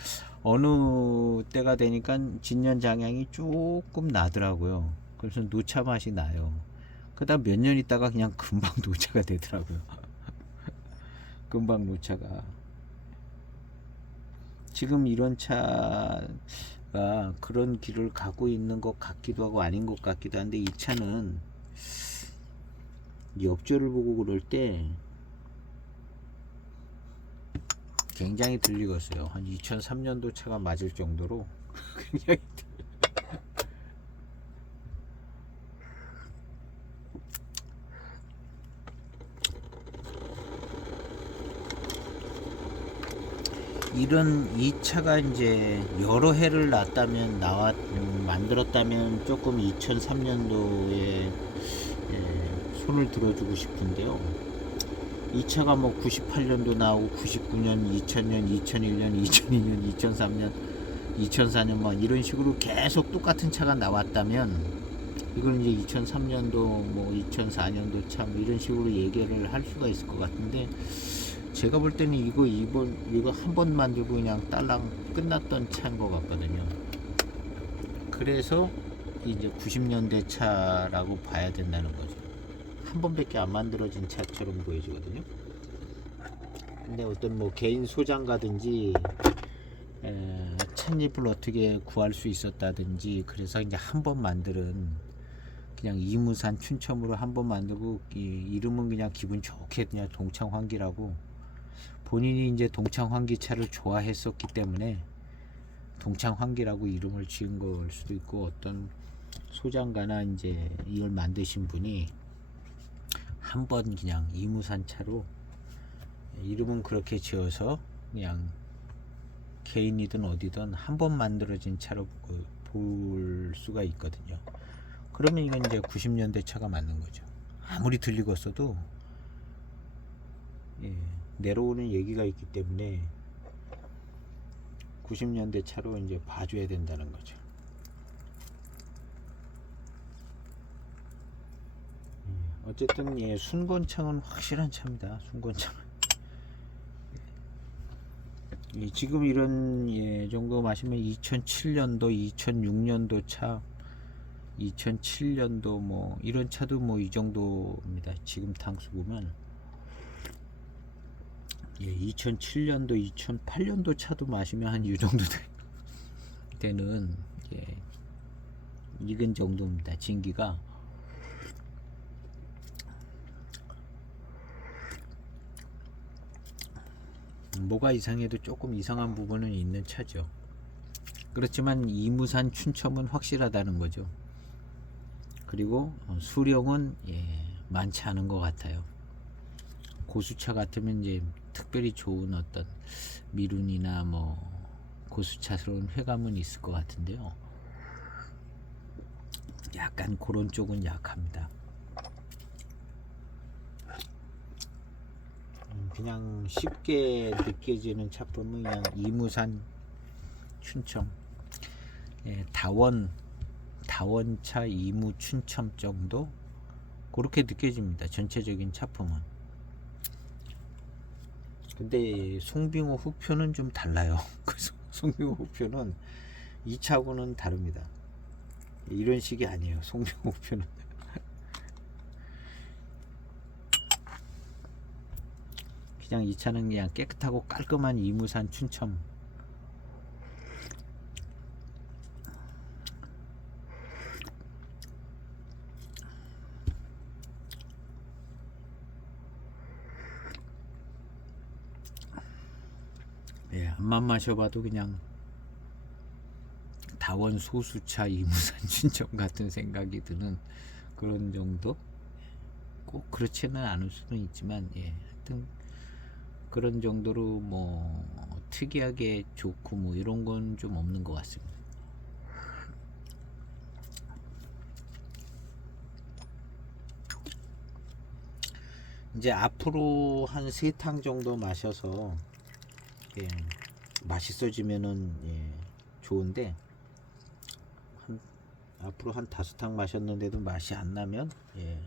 어느 때가 되니까 진년장향이 조금 나더라고요. 그래서 노차 맛이 나요. 그다음 몇 년 있다가 그냥 금방 노차가 되더라고요. 금방 노차가. 지금 이런 차가 그런 길을 가고 있는 것 같기도 하고 아닌 것 같기도 한데 이 차는 옆조를 보고 그럴 때 굉장히 들리겠어요. 한 2003년도 차가 맞을 정도로 굉장히 이런 이 차가 이제 여러 해를 놨다면 만들었다면 조금 2003년도에 손을 들어주고 싶은데요. 이 차가 뭐 98년도 나오고 99년, 2000년, 2001년, 2002년, 2003년, 2004년 뭐 이런 식으로 계속 똑같은 차가 나왔다면 이걸 이제 2003년도 뭐 2004년도 차 뭐 이런 식으로 얘기를 할 수가 있을 것 같은데 제가 볼 때는 이거 한 번 만들고 그냥 딸랑 끝났던 차인 것 같거든요. 그래서 이제 90년대 차라고 봐야 된다는 거죠. 한 번밖에 안 만들어진 차처럼 보여지거든요. 근데 어떤 뭐 개인 소장가든지 찻잎을 어떻게 구할 수 있었다든지 그래서 이제 한 번 만드는 그냥 이무산 춘첨으로 한 번 만들고 이름은 그냥 기분 좋게 그냥 동창환기라고 본인이 이제 동창환기차를 좋아했었기 때문에 동창환기라고 이름을 지은 걸 수도 있고 어떤 소장가나 이제 이걸 만드신 분이 한 번 그냥 이무산 차로 이름은 그렇게 지어서 그냥 개인이든 어디든 한 번 만들어진 차로 볼 수가 있거든요. 그러면 이건 이제 90년대 차가 맞는 거죠. 아무리 들리겠어도 내려오는 얘기가 있기 때문에 90년대 차로 이제 봐줘야 된다는 거죠. 어쨌든 예, 순건창은 확실한 차입니다. 순건창은 예, 지금 이런 예, 정도 마시면 2007년도 2006년도 차 2007년도 뭐 이런 차도 뭐 이 정도입니다. 지금 탕수 보면 예, 2007년도 2008년도 차도 마시면 한 이 정도 되는 예, 익은 정도입니다. 진기가 뭐가 이상해도 조금 이상한 부분은 있는 차죠. 그렇지만 이무산 춘첨은 확실하다는 거죠. 그리고 수령은 예, 많지 않은 것 같아요. 고수차 같으면 이제 특별히 좋은 어떤 미룬이나 뭐 고수차스러운 회감은 있을 것 같은데요. 약간 그런 쪽은 약합니다. 그냥 쉽게 느껴지는 차품은 그냥 이무산 춘첨, 예, 다원차 이무 춘첨 정도 그렇게 느껴집니다. 전체적인 차품은. 근데 송빙호 후표는 좀 달라요. 그래서 송빙호 후표는 이 차하고는 다릅니다. 이런 식이 아니에요. 송빙호 후표는. 그냥 이 차는 그냥 깨끗하고 깔끔한 이무산 춘첨. 예, 한만 마셔봐도 그냥 다원 소수차 이무산 춘첨 같은 생각이 드는 그런 정도. 꼭 그렇지는 않을 수도 있지만 예, 하여튼 그런 정도로 뭐 특이하게 좋고 뭐 이런 건 좀 없는 것 같습니다. 이제 앞으로 한 3탕 정도 마셔서 예, 맛있어지면은 예, 좋은데 앞으로 한 5탕 마셨는데도 맛이 안 나면 예,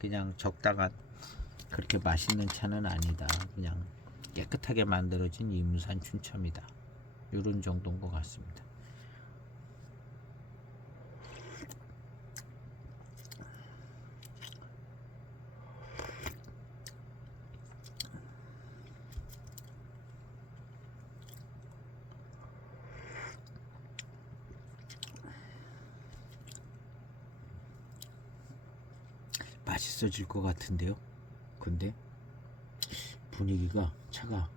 그냥 적당한 그렇게 맛있는 차는 아니다. 그냥 깨끗하게 만들어진 이무산 춘첨이다. 이런 정도인 것 같습니다. 맛있어질 것 같은데요. 근데 분위기가 차가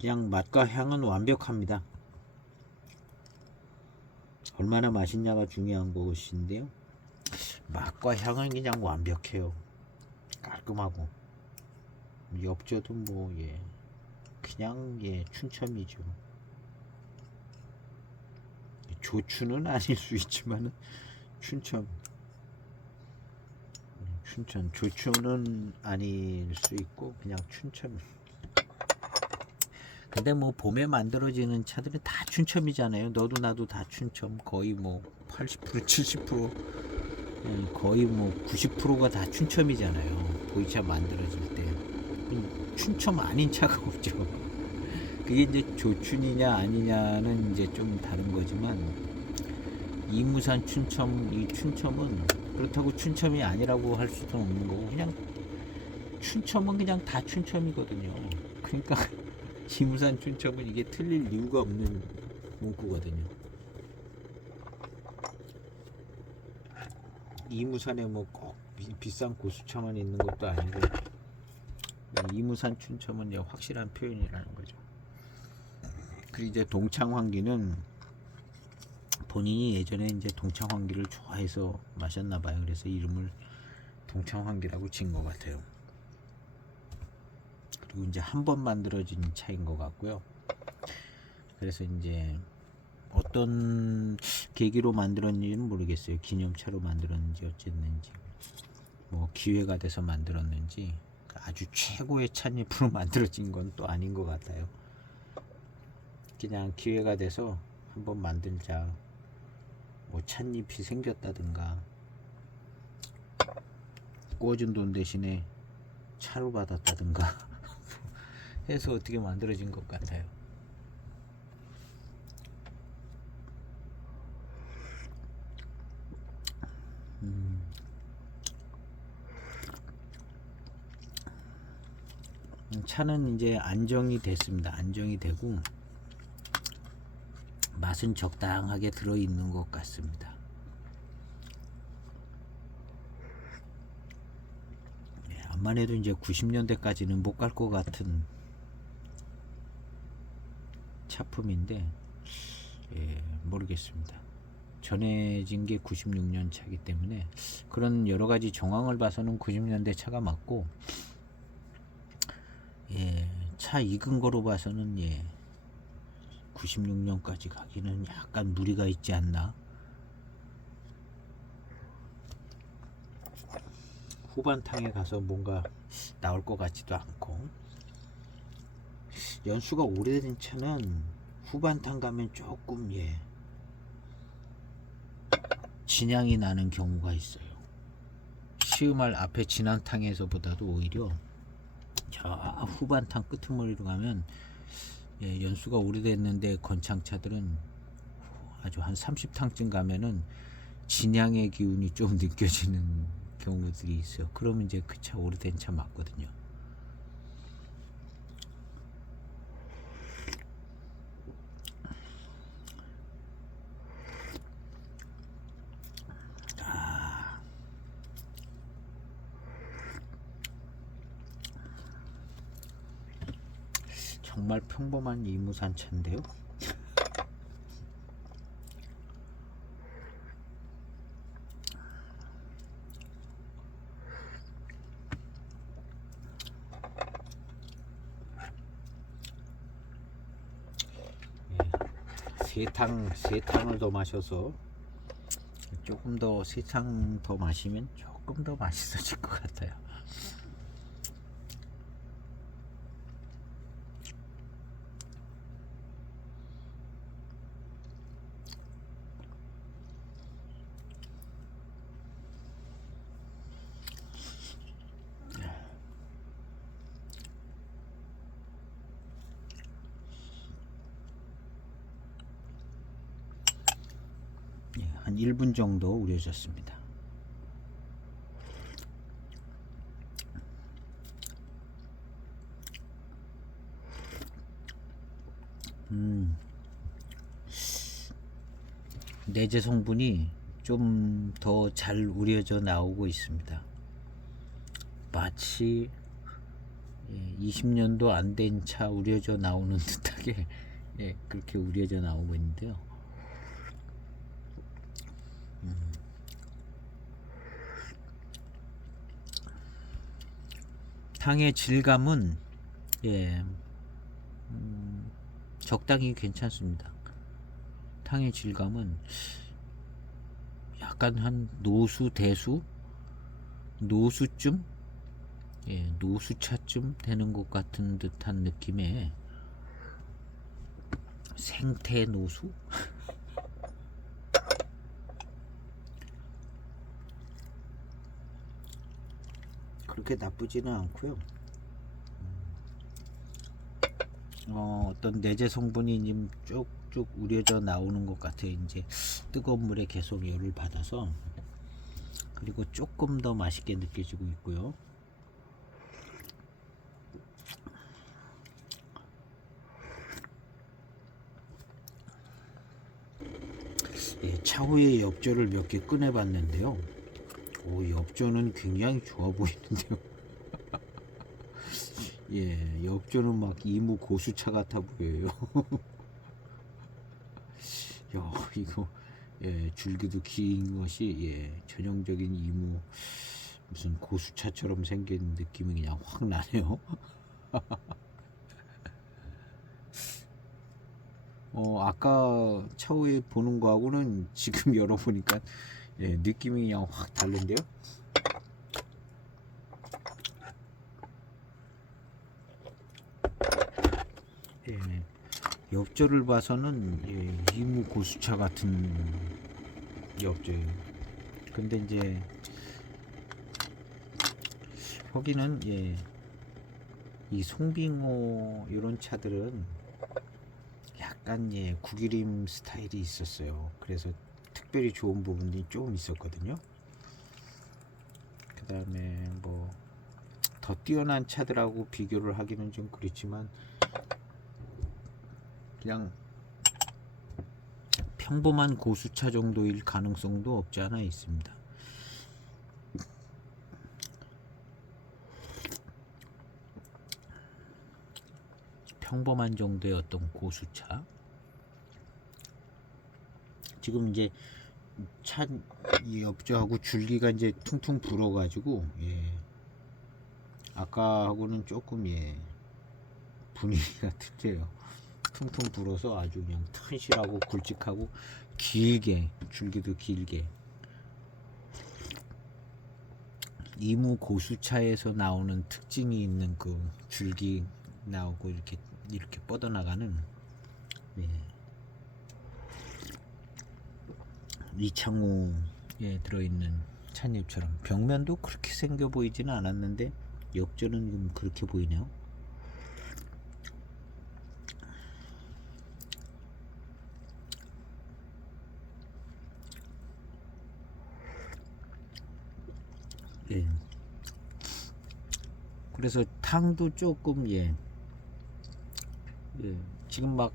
그냥 맛과 향은 완벽합니다. 얼마나 맛있냐가 중요한 것인데요. 맛과 향은 그냥 완벽해요. 깔끔하고 엽저도 뭐 예, 그냥 예, 춘첨이죠. 조추는 아닐 수 있지만 춘첨. 조추는 아닐 수 있고 그냥 춘첨. 근데 뭐 봄에 만들어지는 차들이 다 춘첨이잖아요. 너도 나도 다 춘첨. 거의 뭐 80% 70% 거의 뭐 90%가 다 춘첨이잖아요. 보이차 만들어질 때 춘첨 아닌 차가 없죠. 그게 이제 조춘이냐 아니냐는 이제 좀 다른 거지만 이무산 춘첨, 이 춘첨은 그렇다고 춘첨이 아니라고 할 수도 없는 거고 그냥 춘첨은 그냥 다 춘첨이거든요. 그러니까 이무산 춘첨은 이게 틀릴 이유가 없는 문구거든요. 이무산에 뭐 꼭 비싼 고수차만 있는 것도 아니고 이무산 춘첨은 이제 확실한 표현이라는 거죠. 그리고 이제 동창환기는 본인이 예전에 이제 동창환기를 좋아해서 마셨나 봐요. 그래서 이름을 동창환기라고 지은 것 같아요. 그리고 이제 한 번 만들어진 차인 것 같고요. 그래서 이제 어떤 계기로 만들었는지는 모르겠어요. 기념차로 만들었는지 어쨌는지, 뭐 기회가 돼서 만들었는지, 아주 최고의 찻잎으로 만들어진 건 또 아닌 것 같아요. 그냥 기회가 돼서 한번 만들자, 뭐 찻잎이 생겼다든가, 구워준 돈 대신에 차로 받았다든가 해서 어떻게 만들어진 것 같아요. 차는 이제 안정이 됐습니다. 안정이 되고 맛은 적당하게 들어있는 것 같습니다. 암만 해도 이제 90년대까지는 못 갈 것 같은 차품인데, 모르겠습니다. 전해진 게 96년 차기 때문에 그런 여러 가지 정황을 봐서는 90년대 차가 맞고, 차 익은 거로 봐서는 96년까지 가기는 약간 무리가 있지 않나. 후반탕에 가서 뭔가 나올 것 같지도 않고, 연수가 오래된 차는 후반탕 가면 조금 진향이 나는 경우가 있어요. 시음할 앞에 진한탕에서보다도 오히려 저 후반탕 끄트머리로 가면, 연수가 오래됐는데 건창차들은 아주 한 30탕쯤 가면은 진향의 기운이 좀 느껴지는 경우들이 있어요. 그러면 이제 그 차 오래된 차 맞거든요. 정말 평범한 이무산 차인데요. 세탕을 더 마셔서 조금 더, 세 탕 더 마시면 조금 더 맛있어질 것 같아요. 한 1분 정도 우려졌습니다. 내재 성분이 좀 더 잘 우려져 나오고 있습니다. 마치 20년도 안 된 차 우려져 나오는 듯하게 그렇게 우려져 나오고 있는데요. 탕의 질감은 적당히 괜찮습니다. 탕의 질감은 약간 한 노수 대수 노수쯤, 노수차쯤 되는 것 같은 듯한 느낌의 생태 노수. 그렇게 나쁘지는 않고요. 어떤 내재 성분이 좀 쭉쭉 우려져 나오는 것 같아요. 이제 뜨거운 물에 계속 열을 받아서, 그리고 조금 더 맛있게 느껴지고 있고요. 차후에 엽조를 몇 개 꺼내 봤는데요. 엽조는 굉장히 좋아 보이는데요. 엽조는 막 이무 고수차 같아 보여요. 야, 이거 줄기도 긴 것이 전형적인 이무 무슨 고수차처럼 생긴 느낌이 그냥 확 나네요. 아까 차후에 보는 거하고는 지금 열어보니까 예, 느낌이 그냥 확 다른데요. 예, 엽조를 봐서는 예, 이무 고수차 같은 엽조예요. 근데 이제 거기는 예, 이 송빙호 이런 차들은 약간 예, 구기림 스타일이 있었어요. 그래서 특별히 좋은 부분이 조금 있었거든요. 그 다음에 뭐 더 뛰어난 차들하고 비교를 하기는 좀 그렇지만 그냥 평범한 고수차 정도일 가능성도 없지 않아 있습니다. 평범한 정도의 어떤 고수차. 지금 이제 차 옆좌하고 줄기가 이제 퉁퉁 불어가지고 예. 아까하고는 조금 예 분위기가 틀려요. 퉁퉁 불어서 아주 그냥 튼실하고 굵직하고 길게 줄기도 길게 이무 고수차에서 나오는 특징이 있는 그 줄기 나오고 이렇게 뻗어나가는 예. 이창호에 들어있는 찻잎처럼 벽면도 그렇게 생겨 보이지는 않았는데 엽조는 좀 그렇게 보이네요. 예. 그래서 탕도 조금 예. 예. 지금 막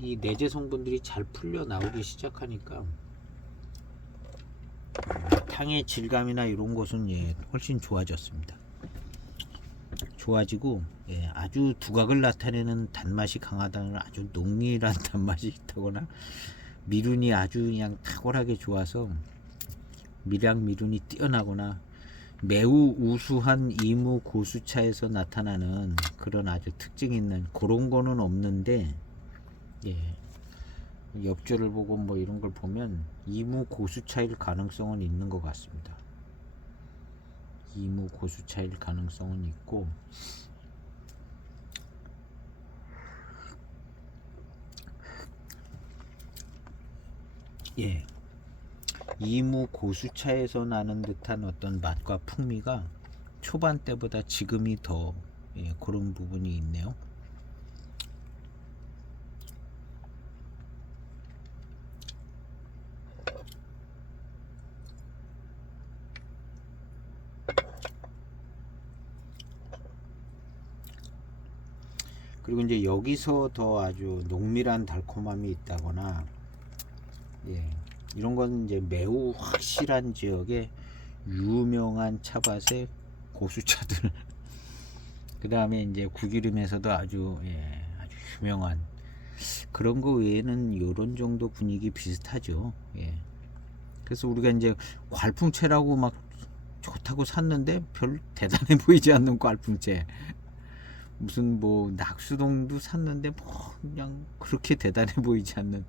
이 내재 성분들이 잘 풀려 나오기 시작하니까 탕의 질감이나 이런 것은 예, 훨씬 좋아졌습니다. 좋아지고 예, 아주 두각을 나타내는 단맛이 강하다는 아주 농밀한 단맛이 있다거나 미륜이 아주 그냥 탁월하게 좋아서 밀양 미륜이 뛰어나거나 매우 우수한 이무 고수차에서 나타나는 그런 아주 특징 있는 그런 거는 없는데 예, 엽조를 보고 뭐 이런 걸 보면 이무 고수차일 가능성은 있는 것 같습니다. 이무 고수차일 가능성은 있고 예, 이무 고수차에서 나는 듯한 어떤 맛과 풍미가 초반 때보다 지금이 더 예, 그런 부분이 있네요. 그리고 이제 여기서 더 아주 농밀한 달콤함이 있다거나 예, 이런 건 이제 매우 확실한 지역의 유명한 차밭의 고수차들 그 다음에 이제 구기름에서도 아주 예, 아주 유명한 그런 거 외에는 요런 정도 분위기 비슷하죠. 예. 그래서 우리가 이제 괄풍채라고 막 좋다고 샀는데 별 대단해 보이지 않는 괄풍채 무슨 뭐 낙수동도 샀는데 뭐 그냥 그렇게 대단해 보이지 않는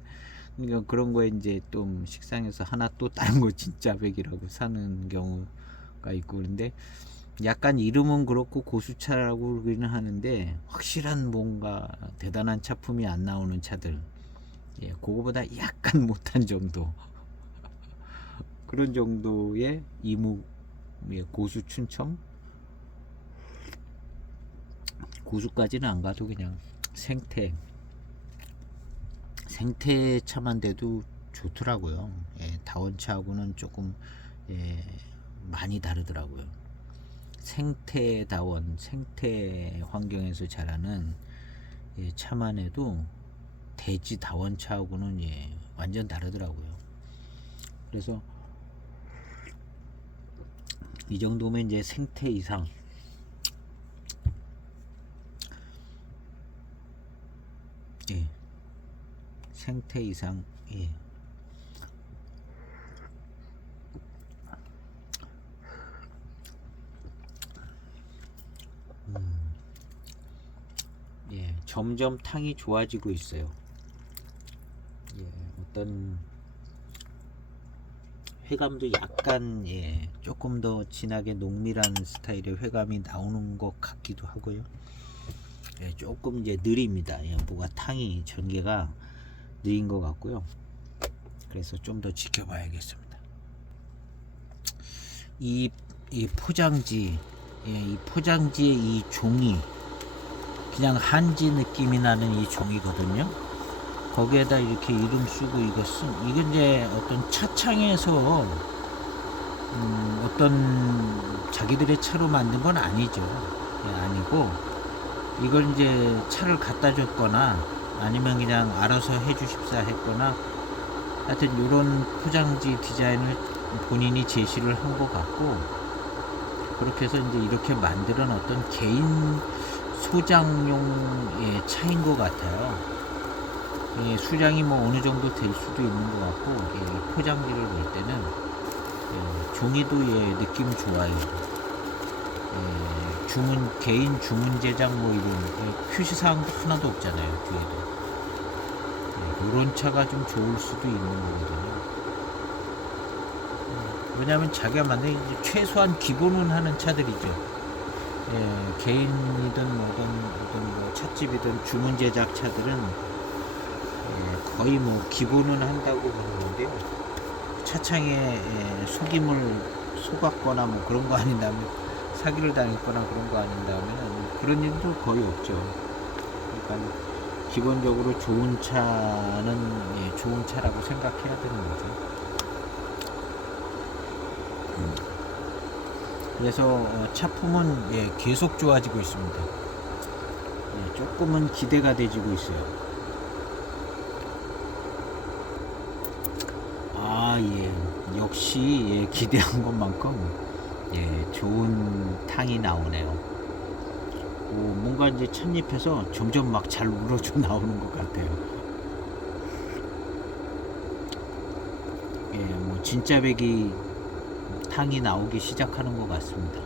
그러니까 그런 거에 이제 좀 식상해서 하나 또 다른 거 진짜 백이라고 사는 경우가 있고 그런데 약간 이름은 그렇고 고수차라고 그러기는 하는데 확실한 뭔가 대단한 차품이 안 나오는 차들 예, 그거보다 약간 못한 정도 그런 정도의 이무 예, 고수 춘첨 고수까지는 안 가도 그냥 생태차만 돼도 좋더라고요. 예, 다원차하고는 조금 예, 많이 다르더라고요. 생태다원 생태 환경에서 자라는 예, 차만 해도 대지 다원차하고는 예, 완전 다르더라고요. 그래서 이 정도면 이제 생태 이상 예, 생태 이상 예. 예, 점점 탕이 좋아지고 있어요. 어떤 회감도 약간 조금 더 진하게 농밀한 스타일의 회감이 나오는 것 같기도 하고요. 조금 이제 느립니다. 뭐가 탕이 전개가 느린 것 같고요. 그래서 좀 더 지켜봐야겠습니다. 이 포장지, 이 포장지의 이 종이 그냥 한지 느낌이 나는 이 종이거든요. 거기에다 이렇게 이름 쓰고 이게 이제 어떤 차창에서 어떤 자기들의 차로 만든 건 아니죠. 아니고 이걸 이제 차를 갖다 줬거나 아니면 그냥 알아서 해주십사 했거나 하여튼 이런 포장지 디자인을 본인이 제시를 한 것 같고, 그렇게 해서 이제 이렇게 만드는 어떤 개인 소장용의 차인 것 같아요. 수량이 뭐 어느 정도 될 수도 있는 것 같고, 포장지를 볼 때는 종이도 느낌 좋아요. 주문, 개인 주문 제작 뭐 이런 표시사항도 하나도 없잖아요. 뒤에도. 이런 차가 좀 좋을 수도 있는 거거든요. 왜냐하면 자기가 만든 이제 최소한 기본은 하는 차들이죠. 개인이든 뭐든 뭐 찻집이든 주문 제작 차들은 거의 뭐 기본은 한다고 보는 건데요. 차창에 속임을 속았거나 뭐 그런 거 아닌다면, 사기를 당했거나 그런 거 아닌다면 그런 일도 거의 없죠. 그러니까 기본적으로 좋은 차는 좋은 차라고 생각해야 되는 거죠. 그래서 차품은 계속 좋아지고 있습니다. 조금은 기대가 돼지고 있어요. 역시 기대한 것만큼 좋은 탕이 나오네요. 뭔가 이제 찻잎에서 점점 막 잘 우러져 나오는 것 같아요. 뭐 진짜 배기 탕이 나오기 시작하는 것 같습니다.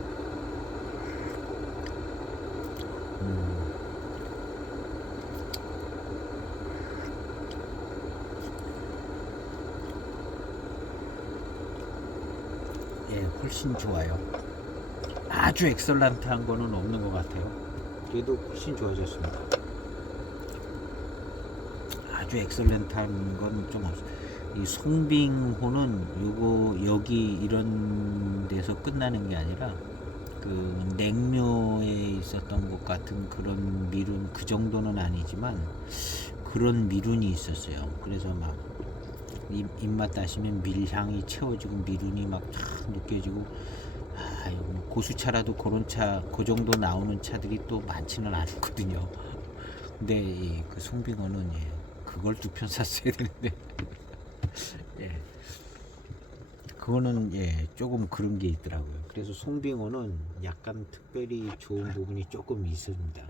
훨씬 좋아요. 아주 엑설런트한 거는 없는 것 같아요. 그래도 훨씬 좋아졌습니다. 아주 엑설런트한 건 좀 없어요. 이 송빙호는 여기 이런 데서 끝나는 게 아니라 그 냉묘에 있었던 것 같은 그런 미룬, 그 정도는 아니지만 그런 미룬이 있었어요. 그래서 막 입맛 다시면 밀향이 채워지고 미룬이 막 느껴지고, 고수차라도 그런 차, 그 정도 나오는 차들이 또 많지는 않거든요. 근데 그 송빙어는 그걸 2편 샀어야 되는데 그거는 조금 그런 게 있더라고요. 그래서 송빙어는 약간 특별히 좋은 부분이 조금 있습니다.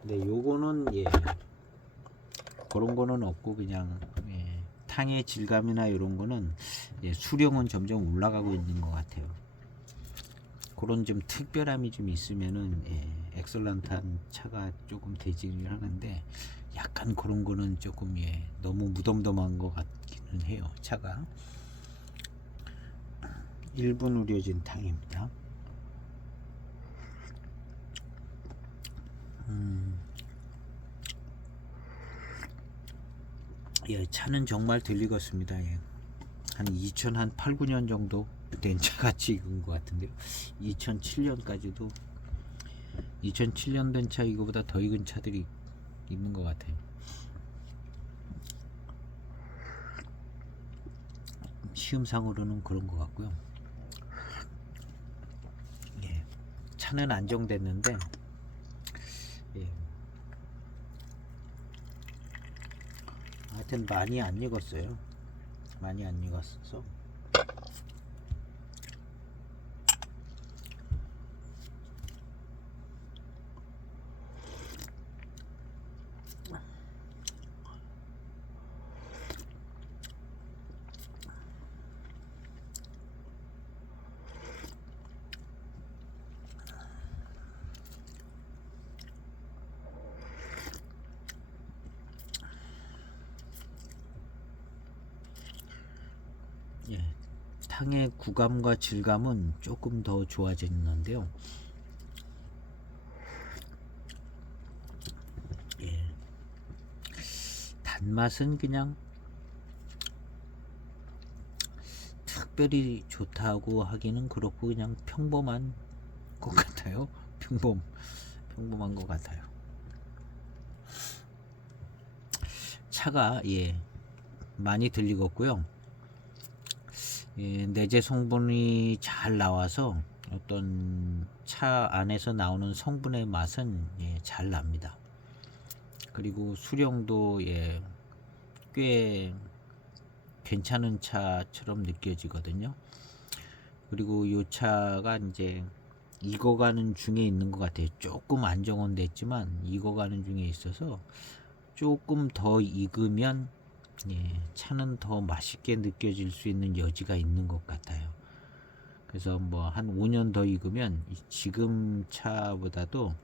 근데 요거는 그런 거는 없고 그냥 탕의 질감이나 이런 거는 수령은 점점 올라가고 있는 것 같아요. 그런 좀 특별함이 좀 있으면은 엑설런트한 차가 조금 되지를 하는데, 약간 그런 거는 조금 너무 무덤덤한 것 같기는 해요. 차가 1분 우려진 탕입니다. 차는 정말 덜 익었습니다. 한 2008, 9년 정도 된 차같이 익은 것 같은데요. 2007년까지도 2007년 된 차 이거보다 더 익은 차들이 있는 것 같아요. 시음상으로는 그런 것 같고요. 차는 안정됐는데 하여튼 많이 안 익었어요. 많이 안 익었어. 예, 탕의 구감과 질감은 조금 더 좋아졌는데요. 예, 단맛은 그냥 특별히 좋다고 하기는 그렇고 그냥 평범한 것 같아요. 평범한 것 같아요. 차가 많이 덜 익었고요. 내재 성분이 잘 나와서 어떤 차 안에서 나오는 성분의 맛은 잘 납니다. 그리고 수령도 꽤 괜찮은 차처럼 느껴지거든요. 그리고 이 차가 이제 익어가는 중에 있는 것 같아요. 조금 안정화됐지만 익어가는 중에 있어서 조금 더 익으면 차는 더 맛있게 느껴질 수 있는 여지가 있는 것 같아요. 그래서 뭐 한 5년 더 익으면 지금 차보다도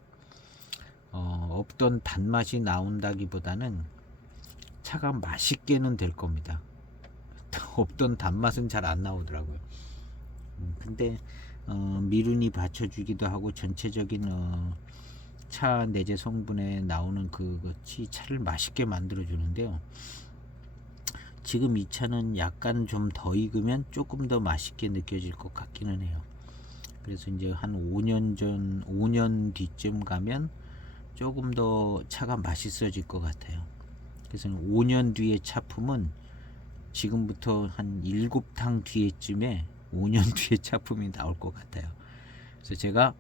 없던 단맛이 나온다기보다는 차가 맛있게는 될 겁니다. 없던 단맛은 잘 안 나오더라고요. 근데 미륜이 받쳐주기도 하고 전체적인 차 내재 성분에 나오는 그것이 차를 맛있게 만들어 주는데요. 지금 이 차는 약간 좀 더 익으면 조금 더 맛있게 느껴질 것 같기는 해요. 그래서 이제 한 5년 뒤쯤 가면 조금 더 차가 맛있어질 것 같아요. 그래서 5년 뒤의 차품은 지금부터 한 7탕 뒤에쯤에 5년 뒤에 차품이 나올 것 같아요. 그래서 제가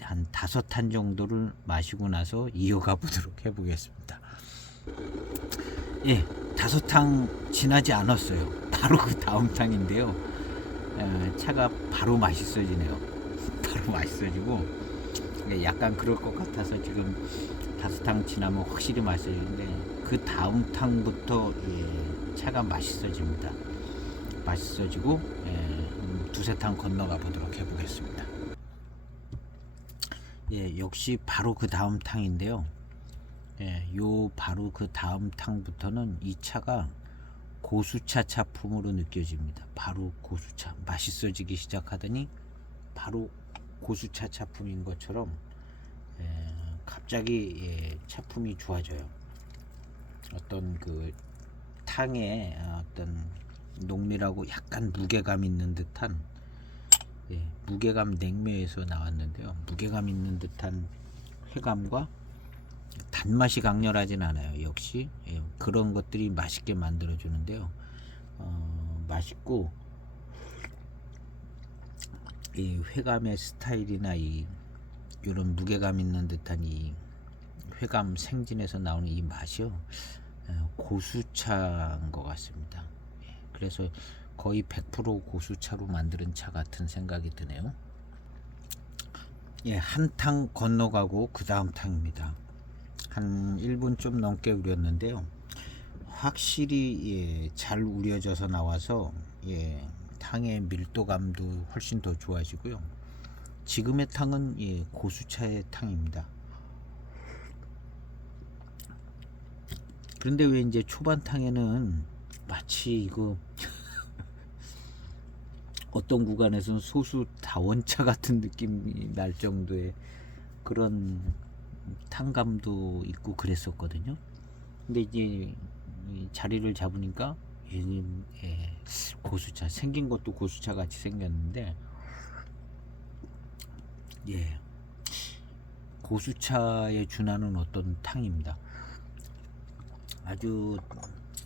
한 5탄 정도를 마시고 나서 이어가 보도록 해보겠습니다. 5탕 지나지 않았어요. 바로 그 다음 탕인데요. 차가 바로 맛있어지네요. 바로 맛있어지고 약간 그럴 것 같아서 지금 5탕 지나면 확실히 맛있어지는데 그 다음 탕부터 차가 맛있어집니다. 맛있어지고 두세 탕 건너가 보도록 해보겠습니다. 역시 바로 그 다음 탕인데요. 요 바로 그 다음 탕부터는 이 차가 고수차 차품으로 느껴집니다. 바로 고수차 맛있어지기 시작하더니 바로 고수차 차품인 것처럼 갑자기 차품이 좋아져요. 어떤 그 탕에 어떤 농밀하고 약간 무게감 있는 듯한 무게감 냉매에서 나왔는데요. 무게감 있는 듯한 회감과 단맛이 강렬하진 않아요. 역시 그런 것들이 맛있게 만들어 주는데요. 맛있고 이 회감의 스타일이나 이런 무게감 있는 듯한 이 회감 생진에서 나오는 이 맛이요. 고수차인 것 같습니다. 그래서 거의 100% 고수차로 만드는 차 같은 생각이 드네요. 한 탕 건너가고 그 다음 탕입니다. 한 1분 좀 넘게 우렸는데요. 확실히 잘 우려져서 나와서 탕의 밀도감도 훨씬 더 좋아지고요. 지금의 탕은 고수차의 탕입니다. 그런데 왜 이제 초반 탕에는 마치 이거 어떤 구간에서는 소수 다원차 같은 느낌이 날 정도의 그런 탕감도 있고 그랬었거든요. 근데 이제 자리를 잡으니까 고수차 생긴 것도 고수차 같이 생겼는데 고수차에 준하는 어떤 탕입니다. 아주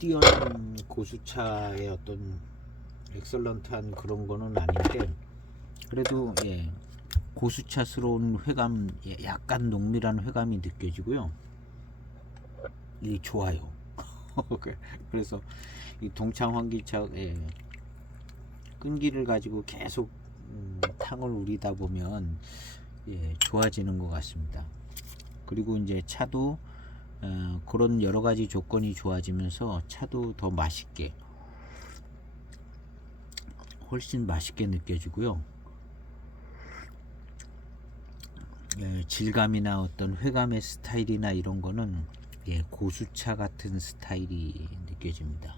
뛰어난 고수차의 어떤 엑설런트한 그런 거는 아닌데 그래도 고수차스러운 회감, 약간 농밀한 회감이 느껴지고요. 좋아요. 그래서 이 동창 환기차 끈기를 가지고 계속 탕을 우리다 보면 좋아지는 것 같습니다. 그리고 이제 차도 그런 여러 가지 조건이 좋아지면서 차도 더 맛있게 훨씬 맛있게 느껴지고요. 질감이나 어떤 회감의 스타일이나 이런 거는 고수차 같은 스타일이 느껴집니다.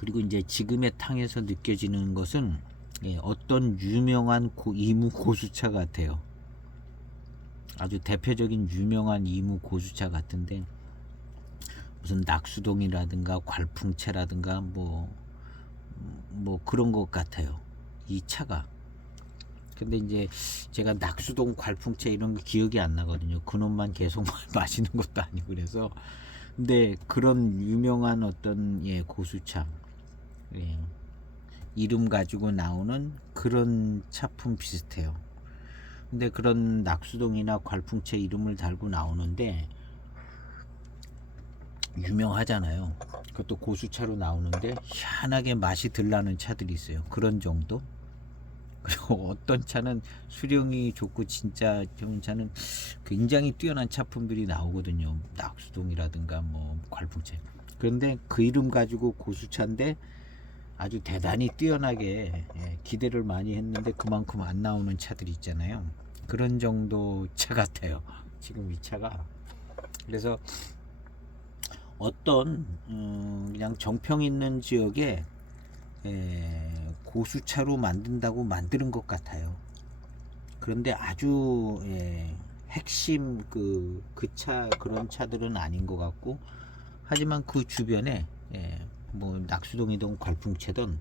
그리고 이제 지금의 탕에서 느껴지는 것은 어떤 유명한 이무 고수차 같아요. 아주 대표적인 유명한 이무 고수차 같은데 무슨 낙수동이라든가 괄풍채라든가 뭐 그런 것 같아요, 이 차가. 근데 이제 제가 낙수동 괄풍채 이런 거 기억이 안 나거든요. 그놈만 계속 마시는 것도 아니고 그래서. 근데 그런 유명한 어떤 고수차, 이름 가지고 나오는 그런 차품 비슷해요. 근데 그런 낙수동이나 괄풍채 이름을 달고 나오는데 유명하잖아요. 그것도 고수차로 나오는데 희한하게 맛이 덜 나는 차들이 있어요. 그런 정도. 그리고 어떤 차는 수령이 좋고 진짜 좋은 차는 굉장히 뛰어난 차품들이 나오거든요. 낙수동이라든가 뭐 괄풍채. 그런데 그 이름 가지고 고수차인데 아주 대단히 뛰어나게 기대를 많이 했는데 그만큼 안 나오는 차들이 있잖아요. 그런 정도 차 같아요, 지금 이 차가. 그래서 어떤 그냥 정평 있는 지역에 고수차로 만든다고 만드는 것 같아요. 그런데 아주 핵심 그 차 그런 차들은 아닌 것 같고, 하지만 그 주변에 뭐 낙수동이든 괄풍채든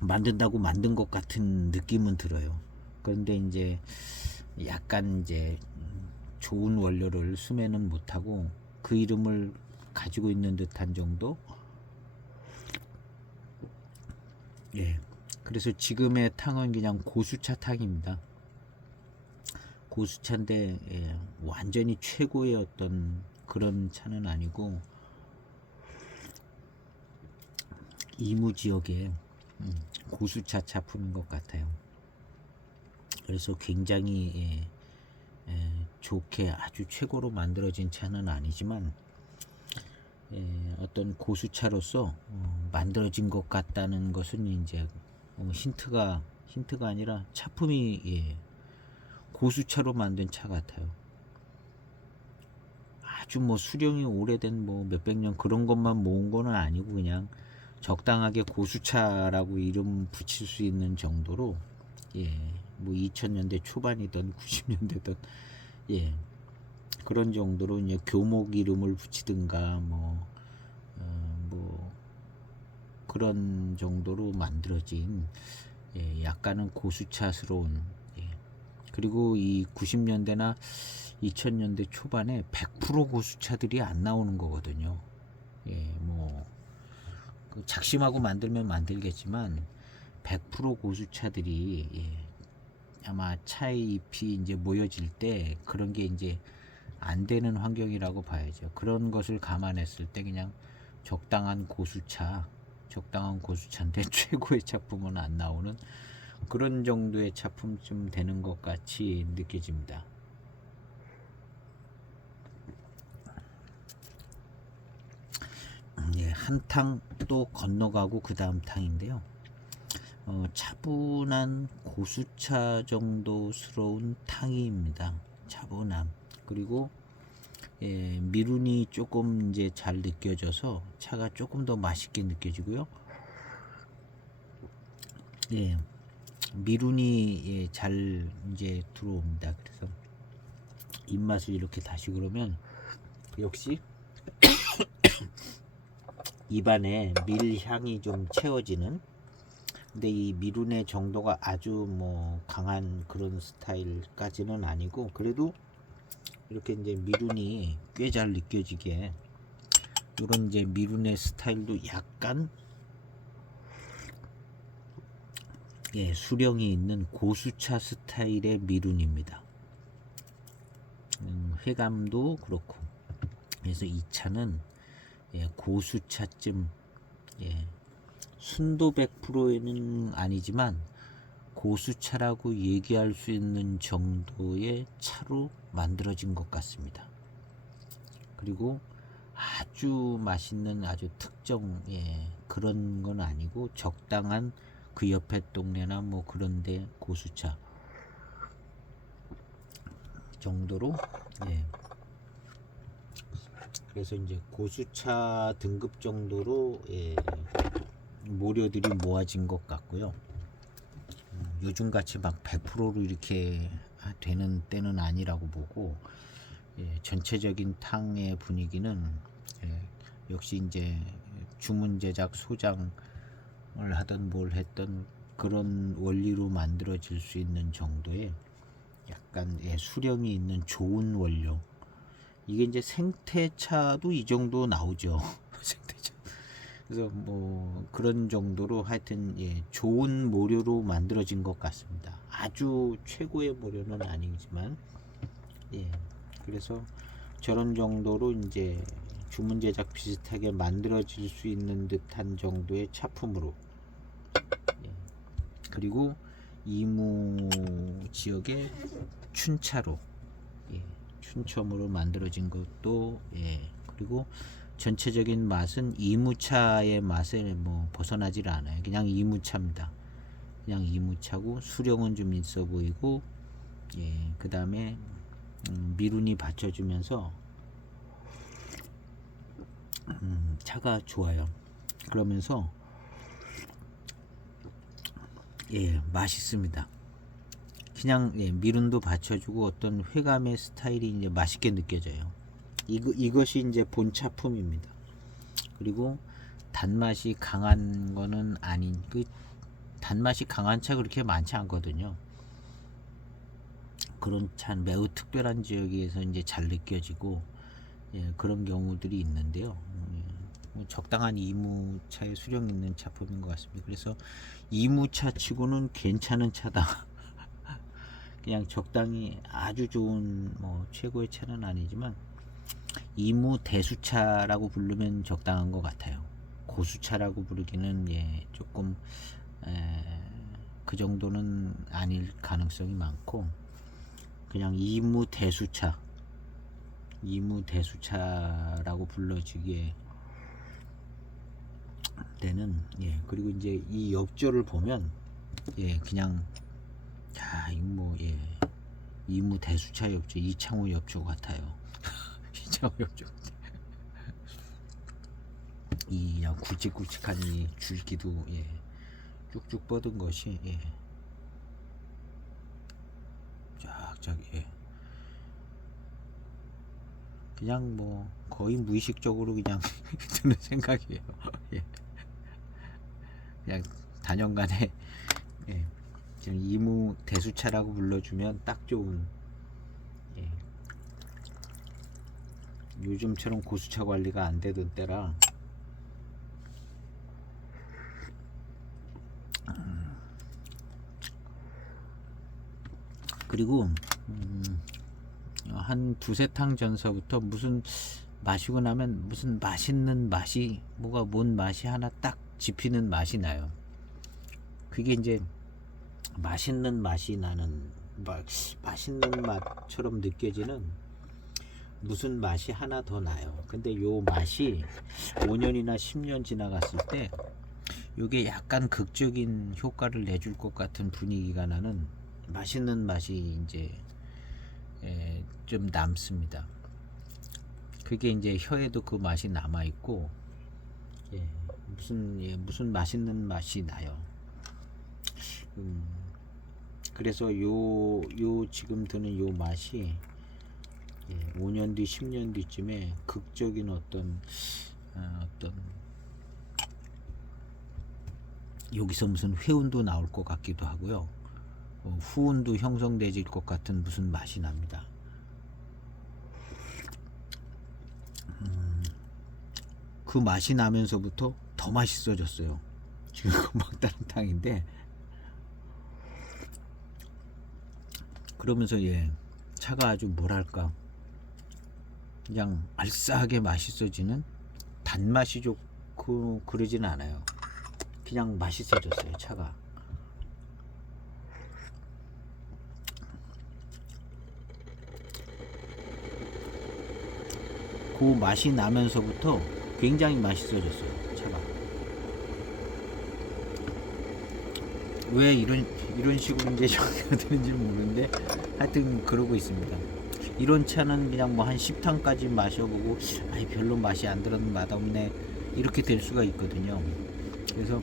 만든다고 만든 것 같은 느낌은 들어요. 그런데 이제 약간 이제 좋은 원료를 수매는 못하고 그 이름을 가지고 있는 듯한 정도. 그래서 지금의 탕은 그냥 고수차 탕입니다. 고수차인데 완전히 최고의 어떤 그런 차는 아니고 이무 지역의 고수차 차품인 것 같아요. 그래서 굉장히 좋게 아주 최고로 만들어진 차는 아니지만 어떤 고수차로서 만들어진 것 같다는 것은 이제 힌트가 아니라 차품이 고수차로 만든 차 같아요. 아주 뭐 수령이 오래된 뭐 몇백 년 그런 것만 모은 거는 아니고 그냥 적당하게 고수차라고 이름 붙일 수 있는 정도로 뭐 2000년대 초반이든 90년대든 그런 정도로 이제 교목 이름을 붙이든가 뭐 그런 정도로 만들어진 약간은 고수차스러운. 그리고 이 90년대나 2000년대 초반에 100% 고수차들이 안 나오는 거거든요. 뭐 작심하고 만들면 만들겠지만 100% 고수차들이 아마 차의 잎이 이제 모여질 때 그런 게 이제 안 되는 환경이라고 봐야죠. 그런 것을 감안했을 때 그냥 적당한 고수차인데 최고의 작품은 안 나오는 그런 정도의 작품쯤 되는 것 같이 느껴집니다. 한 탕 또 건너가고 그 다음 탕인데요. 차분한 고수차 정도스러운 탕입니다. 차분함. 그리고 미룬이 조금 이제 잘 느껴져서 차가 조금 더 맛있게 느껴지고요. 미룬이 잘 이제 들어옵니다. 그래서 입맛을 이렇게 다시 그러면 역시 입안에 밀향이 좀 채워지는. 근데 이 미룬의 정도가 아주 뭐 강한 그런 스타일까지는 아니고 그래도 이렇게 이제 미룬이 꽤 잘 느껴지게 이런 이제 미룬의 스타일도 약간 수령이 있는 고수차 스타일의 미룬입니다. 회감도 그렇고. 그래서 이 차는 고수차쯤 순도 100%는 아니지만 고수차라고 얘기할 수 있는 정도의 차로 만들어진 것 같습니다. 그리고 아주 맛있는 아주 특정 그런 건 아니고 적당한 그 옆에 동네나 뭐 그런데 고수차 정도로 그래서 이제 고수차 등급 정도로 모료들이 모아진 것 같고요. 요즘같이 막 100%로 이렇게 되는 때는 아니라고 보고, 전체적인 탕의 분위기는 역시 이제 주문 제작 소장을 하던 뭘 했던 그런 원리로 만들어질 수 있는 정도의 약간 수령이 있는 좋은 원료. 이게 이제 생태차도 이 정도 나오죠. 생태차. 그래서 뭐 그런 정도로 하여튼 좋은 모료로 만들어진 것 같습니다. 아주 최고의 모료는 아니지만 그래서 저런 정도로 이제 주문 제작 비슷하게 만들어질 수 있는 듯한 정도의 차품으로 그리고 이무 지역의 춘차로 춘첨으로 만들어진 것도 그리고 전체적인 맛은 이무차의 맛에 뭐 벗어나질 않아요. 그냥 이무차입니다. 그냥 이무차고 수령은 좀 있어 보이고 그 다음에 미룬이 받쳐주면서 차가 좋아요. 그러면서 맛있습니다. 그냥 미룬도 받쳐주고 어떤 회감의 스타일이 이제 맛있게 느껴져요. 이것이 이제 본 차품입니다. 그리고 단맛이 강한 거는 아닌, 단맛이 강한 차 그렇게 많지 않거든요. 그런 차 매우 특별한 지역에서 이제 잘 느껴지고 그런 경우들이 있는데요. 적당한 이무차에 수령 있는 차품인 것 같습니다. 그래서 이무차 치고는 괜찮은 차다. 그냥 적당히 아주 좋은 뭐 최고의 차는 아니지만 이무 대수차라고 부르면 적당한 것 같아요. 고수차라고 부르기는 조금 그 정도는 아닐 가능성이 많고 그냥 이무 대수차라고 불러지기에 되는 그리고 이제 이 엽조를 보면 그냥 이무 대수차 엽조 이창호 엽조 같아요. 이창호 엽조 이 그냥 굵직굵직한 이 줄기도 쭉쭉 뻗은 것이 쫙쫙 그냥 뭐 거의 무의식적으로 그냥 드는 생각이에요. 그냥 단연간에 지금 이무 대수차라고 불러주면 딱 좋은 요즘처럼 고수차 관리가 안 되던 때라 그리고 한 두세 탕 전서부터 무슨 마시고 나면 무슨 맛있는 맛이 뭔 맛이 하나 딱 짚히는 맛이 나요. 그게 이제 맛있는 맛이 나는 맛있는 맛처럼 느껴지는 무슨 맛이 하나 더 나요. 근데 요 맛이 5년이나 10년 지나갔을 때 요게 약간 극적인 효과를 내줄 것 같은 분위기가 나는 맛있는 맛이 이제 좀 남습니다. 그게 이제 혀에도 그 맛이 남아 있고 무슨 맛있는 맛이 나요. 그래서 요 지금 드는 요 맛이 5년 뒤 10년 뒤쯤에 극적인 어떤 여기서 무슨 회운도 나올 것 같기도 하고요. 후운도 형성되질 것 같은 무슨 맛이 납니다. 그 맛이 나면서부터 더 맛있어졌어요. 지금 막다른 탕인데 그러면서 차가 아주 뭐랄까 그냥 알싸하게 맛있어지는 단맛이 좋고 그러진 않아요. 그냥 맛있어졌어요. 차가 그 맛이 나면서부터 굉장히 맛있어졌어요. 차가 왜 이런 식으로 이제 정리가 되는지 모르는데 하여튼 그러고 있습니다. 이런 차는 그냥 뭐 한 10탄까지 마셔보고 아이 별로 맛이 안 들어도 맛없네 이렇게 될 수가 있거든요. 그래서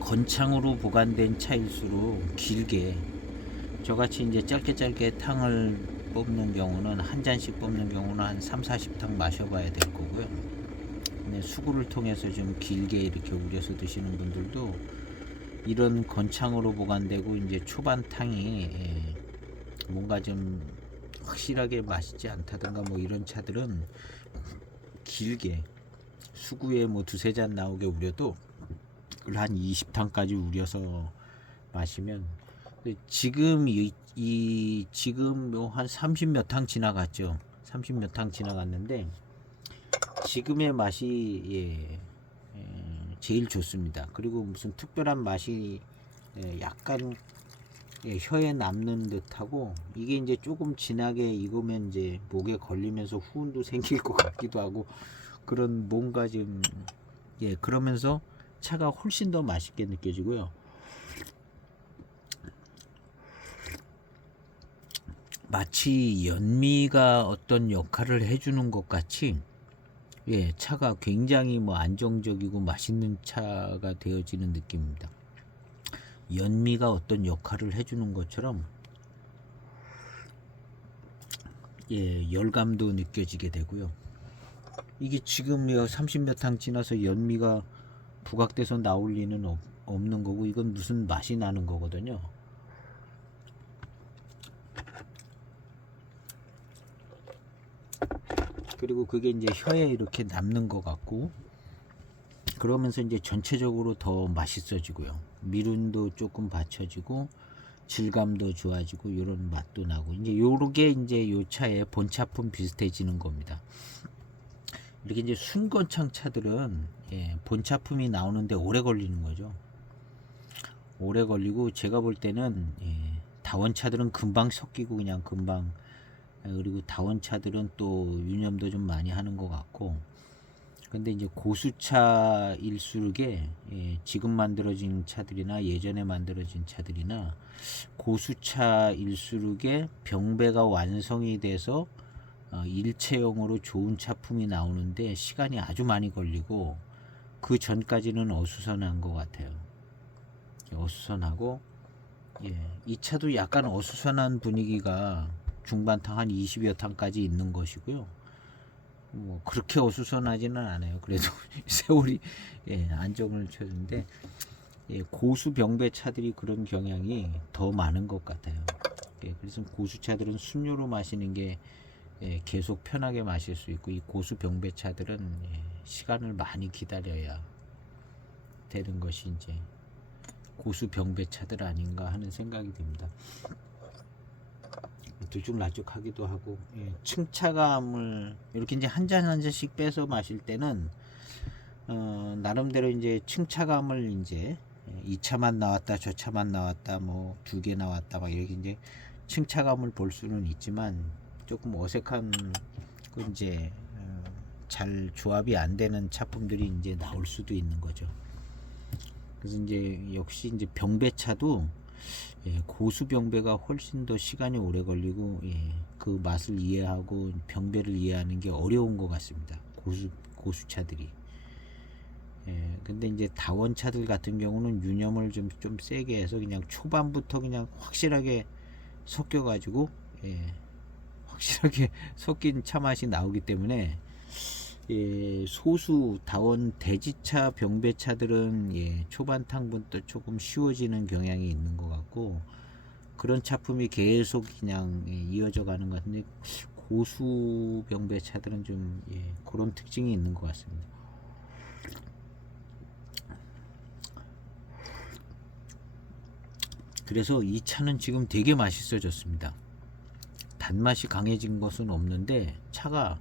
건창으로 보관된 차일수록 길게 저같이 이제 짧게 탕을 뽑는 경우는 한 잔씩 뽑는 경우는 한 3, 40탕 마셔봐야 될 거고요. 근데 수구를 통해서 좀 길게 이렇게 우려서 드시는 분들도 이런 건창으로 보관되고 이제 초반 탕이 뭔가 좀 확실하게 맛있지 않다든가 뭐 이런 차들은 길게 수구에 뭐 두세 잔 나오게 우려도 한 20탄까지 우려서 마시면 지금 지금 뭐 한 30 몇 탕 지나갔죠. 30 몇 탕 지나갔는데 지금의 맛이 제일 좋습니다. 그리고 무슨 특별한 맛이 약간 혀에 남는 듯하고 이게 이제 조금 진하게 익으면 이제 목에 걸리면서 후운도 생길 것 같기도 하고 그런 뭔가 좀 그러면서 차가 훨씬 더 맛있게 느껴지고요. 마치 연미가 어떤 역할을 해주는 것 같이 차가 굉장히 뭐 안정적이고 맛있는 차가 되어지는 느낌입니다. 연미가 어떤 역할을 해주는 것처럼 열감도 느껴지게 되고요. 이게 지금 30 몇 탕 지나서 연미가 부각돼서 나올 리는 없는 거고 이건 무슨 맛이 나는 거거든요. 그리고 그게 이제 혀에 이렇게 남는 것 같고 그러면서 이제 전체적으로 더 맛있어지고요. 미륜도 조금 받쳐지고 질감도 좋아지고 이런 맛도 나고 이제 요렇게 이제 요 차의 본차품 비슷해지는 겁니다. 이렇게 이제 순건창 차들은 본차품이 나오는데 오래 걸리는 거죠. 오래 걸리고 제가 볼 때는 다원차들은 금방 섞이고 그냥 금방 그리고 다원차들은 또 유념도 좀 많이 하는 것 같고 근데 이제 고수차일수록에 지금 만들어진 차들이나 예전에 만들어진 차들이나 고수차일수록에 병배가 완성이 돼서 일체형으로 좋은 차품이 나오는데 시간이 아주 많이 걸리고 그 전까지는 어수선한 것 같아요. 어수선하고 이 차도 약간 어수선한 분위기가 중반탕 한 20여 탕까지 있는 것이고요. 뭐 그렇게 어수선하지는 않아요. 그래도 세월이 안정을 쳐주는데 고수 병배 차들이 그런 경향이 더 많은 것 같아요. 그래서 고수 차들은 순료로 마시는 게 계속 편하게 마실 수 있고 이 고수 병배 차들은 시간을 많이 기다려야 되는 것이 이제 고수 병배 차들 아닌가 하는 생각이 듭니다. 들쭉날쭉하기도 하고 층차감을 이렇게 이제 한 잔 한 잔씩 빼서 마실 때는 나름대로 이제 층차감을 이제 이 차만 나왔다 저 차만 나왔다 뭐 2개 나왔다 막 이렇게 이제 층차감을 볼 수는 있지만 조금 어색한 그 이제 잘 조합이 안 되는 차품들이 이제 나올 수도 있는 거죠. 그래서 이제 역시 이제 병배차도 고수 병배가 훨씬 더 시간이 오래 걸리고 그 맛을 이해하고 병배를 이해하는 게 어려운 것 같습니다. 고수차들이. 근데 이제 다원차들 같은 경우는 유념을 좀 세게 해서 그냥 초반부터 그냥 확실하게 섞여가지고 확실하게 섞인 차 맛이 나오기 때문에 소수 다원 대지차 병배차들은 초반탕부터 조금 쉬워지는 경향이 있는 것 같고 그런 차품이 계속 그냥 이어져 가는 것 같은데 고수 병배차들은 좀 그런 특징이 있는 것 같습니다. 그래서 이 차는 지금 되게 맛있어졌습니다. 단맛이 강해진 것은 없는데 차가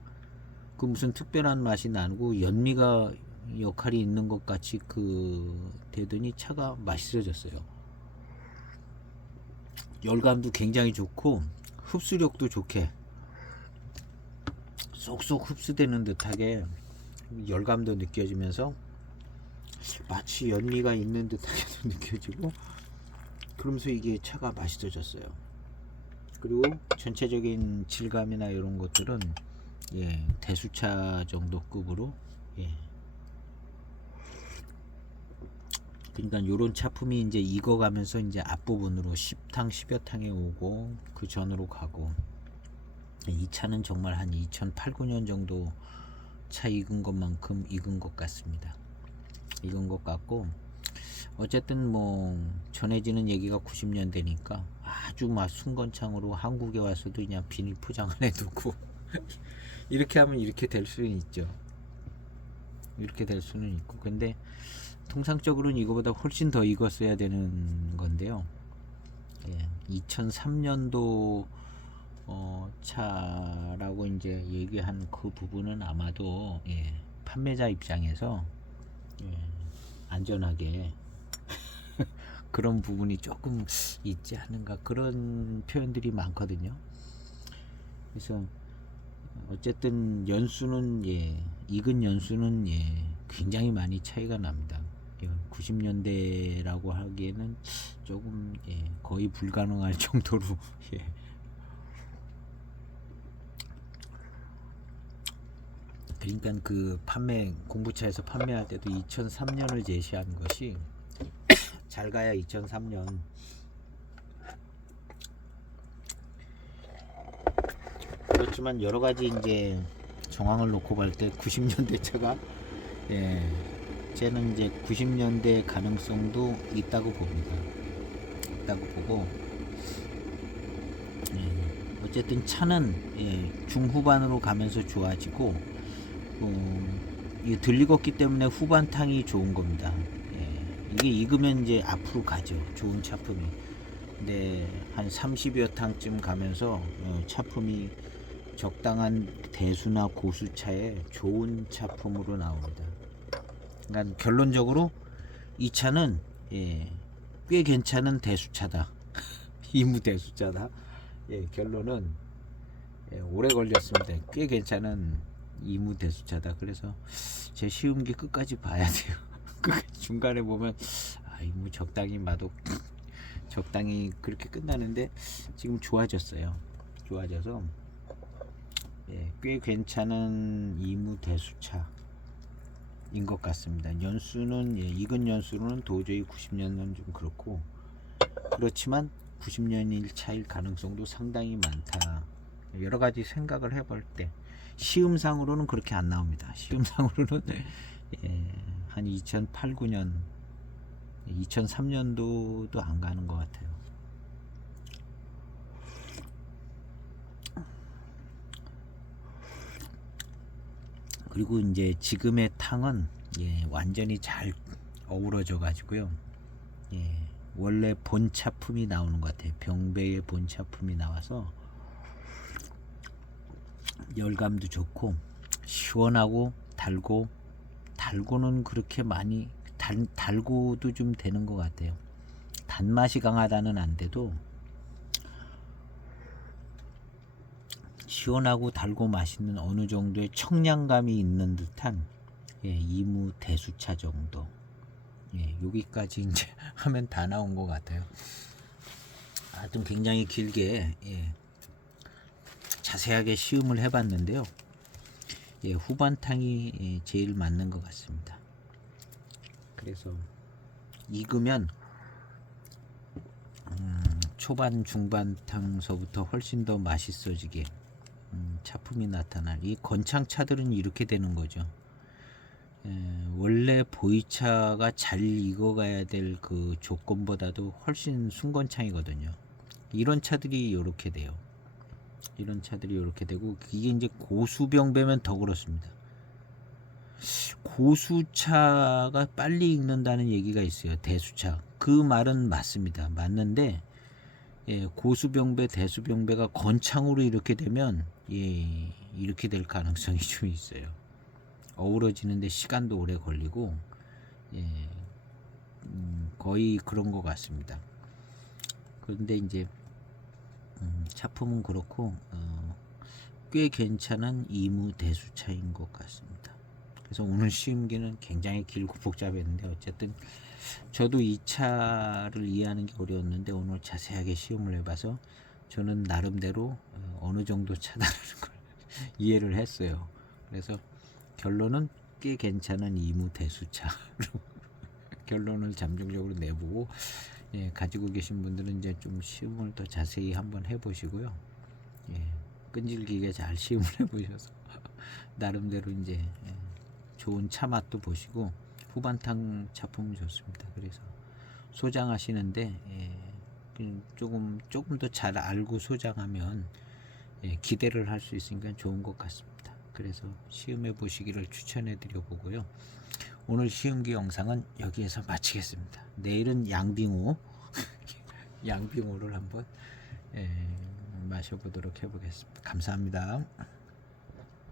그 무슨 특별한 맛이 나고 연미가 역할이 있는 것 같이 되더니 차가 맛있어졌어요. 열감도 굉장히 좋고 흡수력도 좋게 쏙쏙 흡수되는 듯하게 열감도 느껴지면서 마치 연미가 있는 듯하게도 느껴지고 그러면서 이게 차가 맛있어졌어요. 그리고 전체적인 질감이나 이런 것들은 예, 대수차 정도 급으로 예. 그러니까 요런 차품이 이제 익어가면서 이제 앞부분으로 10탕 10여 탕에 오고 그 전으로 가고 이 차는 정말 한 2008, 9년 정도 차 익은 것만큼 익은 것 같습니다. 익은 것 같고 어쨌든 뭐 전해지는 얘기가 90년대니까 아주 막 순건창으로 한국에 와서도 그냥 비닐 포장을 해두고 이렇게 하면 이렇게 될 수는 있죠. 이렇게 될 수는 있고 근데 통상적으로는 이거보다 훨씬 더 익었어야 되는 건데요. 예, 2003년도 차라고 이제 얘기한 그 부분은 아마도 예, 판매자 입장에서 예, 안전하게 그런 부분이 조금 있지 않은가 그런 표현들이 많거든요. 그래서 어쨌든 연수는 예, 익은 연수는 예, 굉장히 많이 차이가 납니다. 90년대라고 하기에는 조금 예, 거의 불가능할 정도로 예. 그러니까 그 판매 공부차에서 판매할 때도 2003년을 제시한 것이 잘 가야 2003년 그렇지만 여러 가지 이제 정황을 놓고 볼 때 90년대 차가 예, 쟤는 이제 90년대 가능성도 있다고 봅니다. 있다고 보고 예, 어쨌든 차는 예, 중후반으로 가면서 좋아지고 이게 들리겠기 때문에 후반탕이 좋은 겁니다. 예, 이게 익으면 이제 앞으로 가죠. 좋은 차품이. 근데 한 30여 탕쯤 가면서 차품이 적당한 대수나 고수차에 좋은 차품으로 나옵니다. 그러니까 결론적으로 이 차는 예, 꽤 괜찮은 대수차다. 이무 대수차다. 예, 결론은 예, 오래 걸렸습니다. 꽤 괜찮은 이무 대수차다. 그래서 제 시음기 끝까지 봐야 돼요. 중간에 보면 아, 이무 적당히 봐도 적당히 그렇게 끝나는데 지금 좋아졌어요. 좋아져서 예, 꽤 괜찮은 이무 대수차인 것 같습니다. 연수는 예, 익은 연수로는 도저히 90년은 좀 그렇고 그렇지만 90년일 차일 가능성도 상당히 많다. 여러 가지 생각을 해볼 때 시음상으로는 그렇게 안 나옵니다. 시음상으로는 예, 한 2008, 9년 2003년도도 안 가는 것 같아요. 그리고 이제 지금의 탕은 예, 완전히 잘 어우러져 가지고요. 예, 원래 본차품이 나오는 것 같아요. 병배의 본차품이 나와서 열감도 좋고 시원하고 달고는 그렇게 많이 달고도 좀 되는 것 같아요. 단맛이 강하다는 안 돼도 시원하고 달고 맛있는 어느 정도의 청량감이 있는 듯한 예, 이무 대수차 정도. 예, 여기까지 이제 하면 다 나온 것 같아요. 하여튼 굉장히 길게 예, 자세하게 시음을 해봤는데요. 예, 후반탕이 예, 제일 맞는 것 같습니다. 그래서 익으면 초반 중반탕서부터 훨씬 더 맛있어지게 차품이 나타날 이 건창차들은 이렇게 되는 거죠. 원래 보이차가 잘 익어가야 될 그 조건보다도 훨씬 순건창이거든요. 이런 차들이 이렇게 돼요. 이런 차들이 이렇게 되고 이게 이제 고수병배면 더 그렇습니다. 고수차가 빨리 익는다는 얘기가 있어요. 대수차. 그 말은 맞습니다. 맞는데 예, 고수병배, 대수병배가 건창으로 이렇게 되면 예, 이렇게 될 가능성이 좀 있어요. 어우러지는데 시간도 오래 걸리고 예, 거의 그런 것 같습니다. 그런데 이제 차품은 그렇고 꽤 괜찮은 이무 대수차인 것 같습니다. 그래서 오늘 시음기는 굉장히 길고 복잡했는데 어쨌든 저도 이 차를 이해하는 게 어려웠는데 오늘 자세하게 시음을 해봐서 저는 나름대로 어느 정도 차다라는 걸 이해를 했어요. 그래서 결론은 꽤 괜찮은 이무대수차로 결론을 잠정적으로 내보고, 예, 가지고 계신 분들은 이제 좀 시음을 더 자세히 한번 해보시고요. 예, 끈질기게 잘 시음을 해보셔서 나름대로 이제 좋은 차 맛도 보시고, 후반탕 차품은 좋습니다. 그래서 소장하시는데 조금 더 잘 알고 소장하면 기대를 할 수 있으니까 좋은 것 같습니다. 그래서 시음해 보시기를 추천해 드려 보고요. 오늘 시음기 영상은 여기에서 마치겠습니다. 내일은 양빙호 양빙호를 한번 마셔보도록 해보겠습니다. 감사합니다.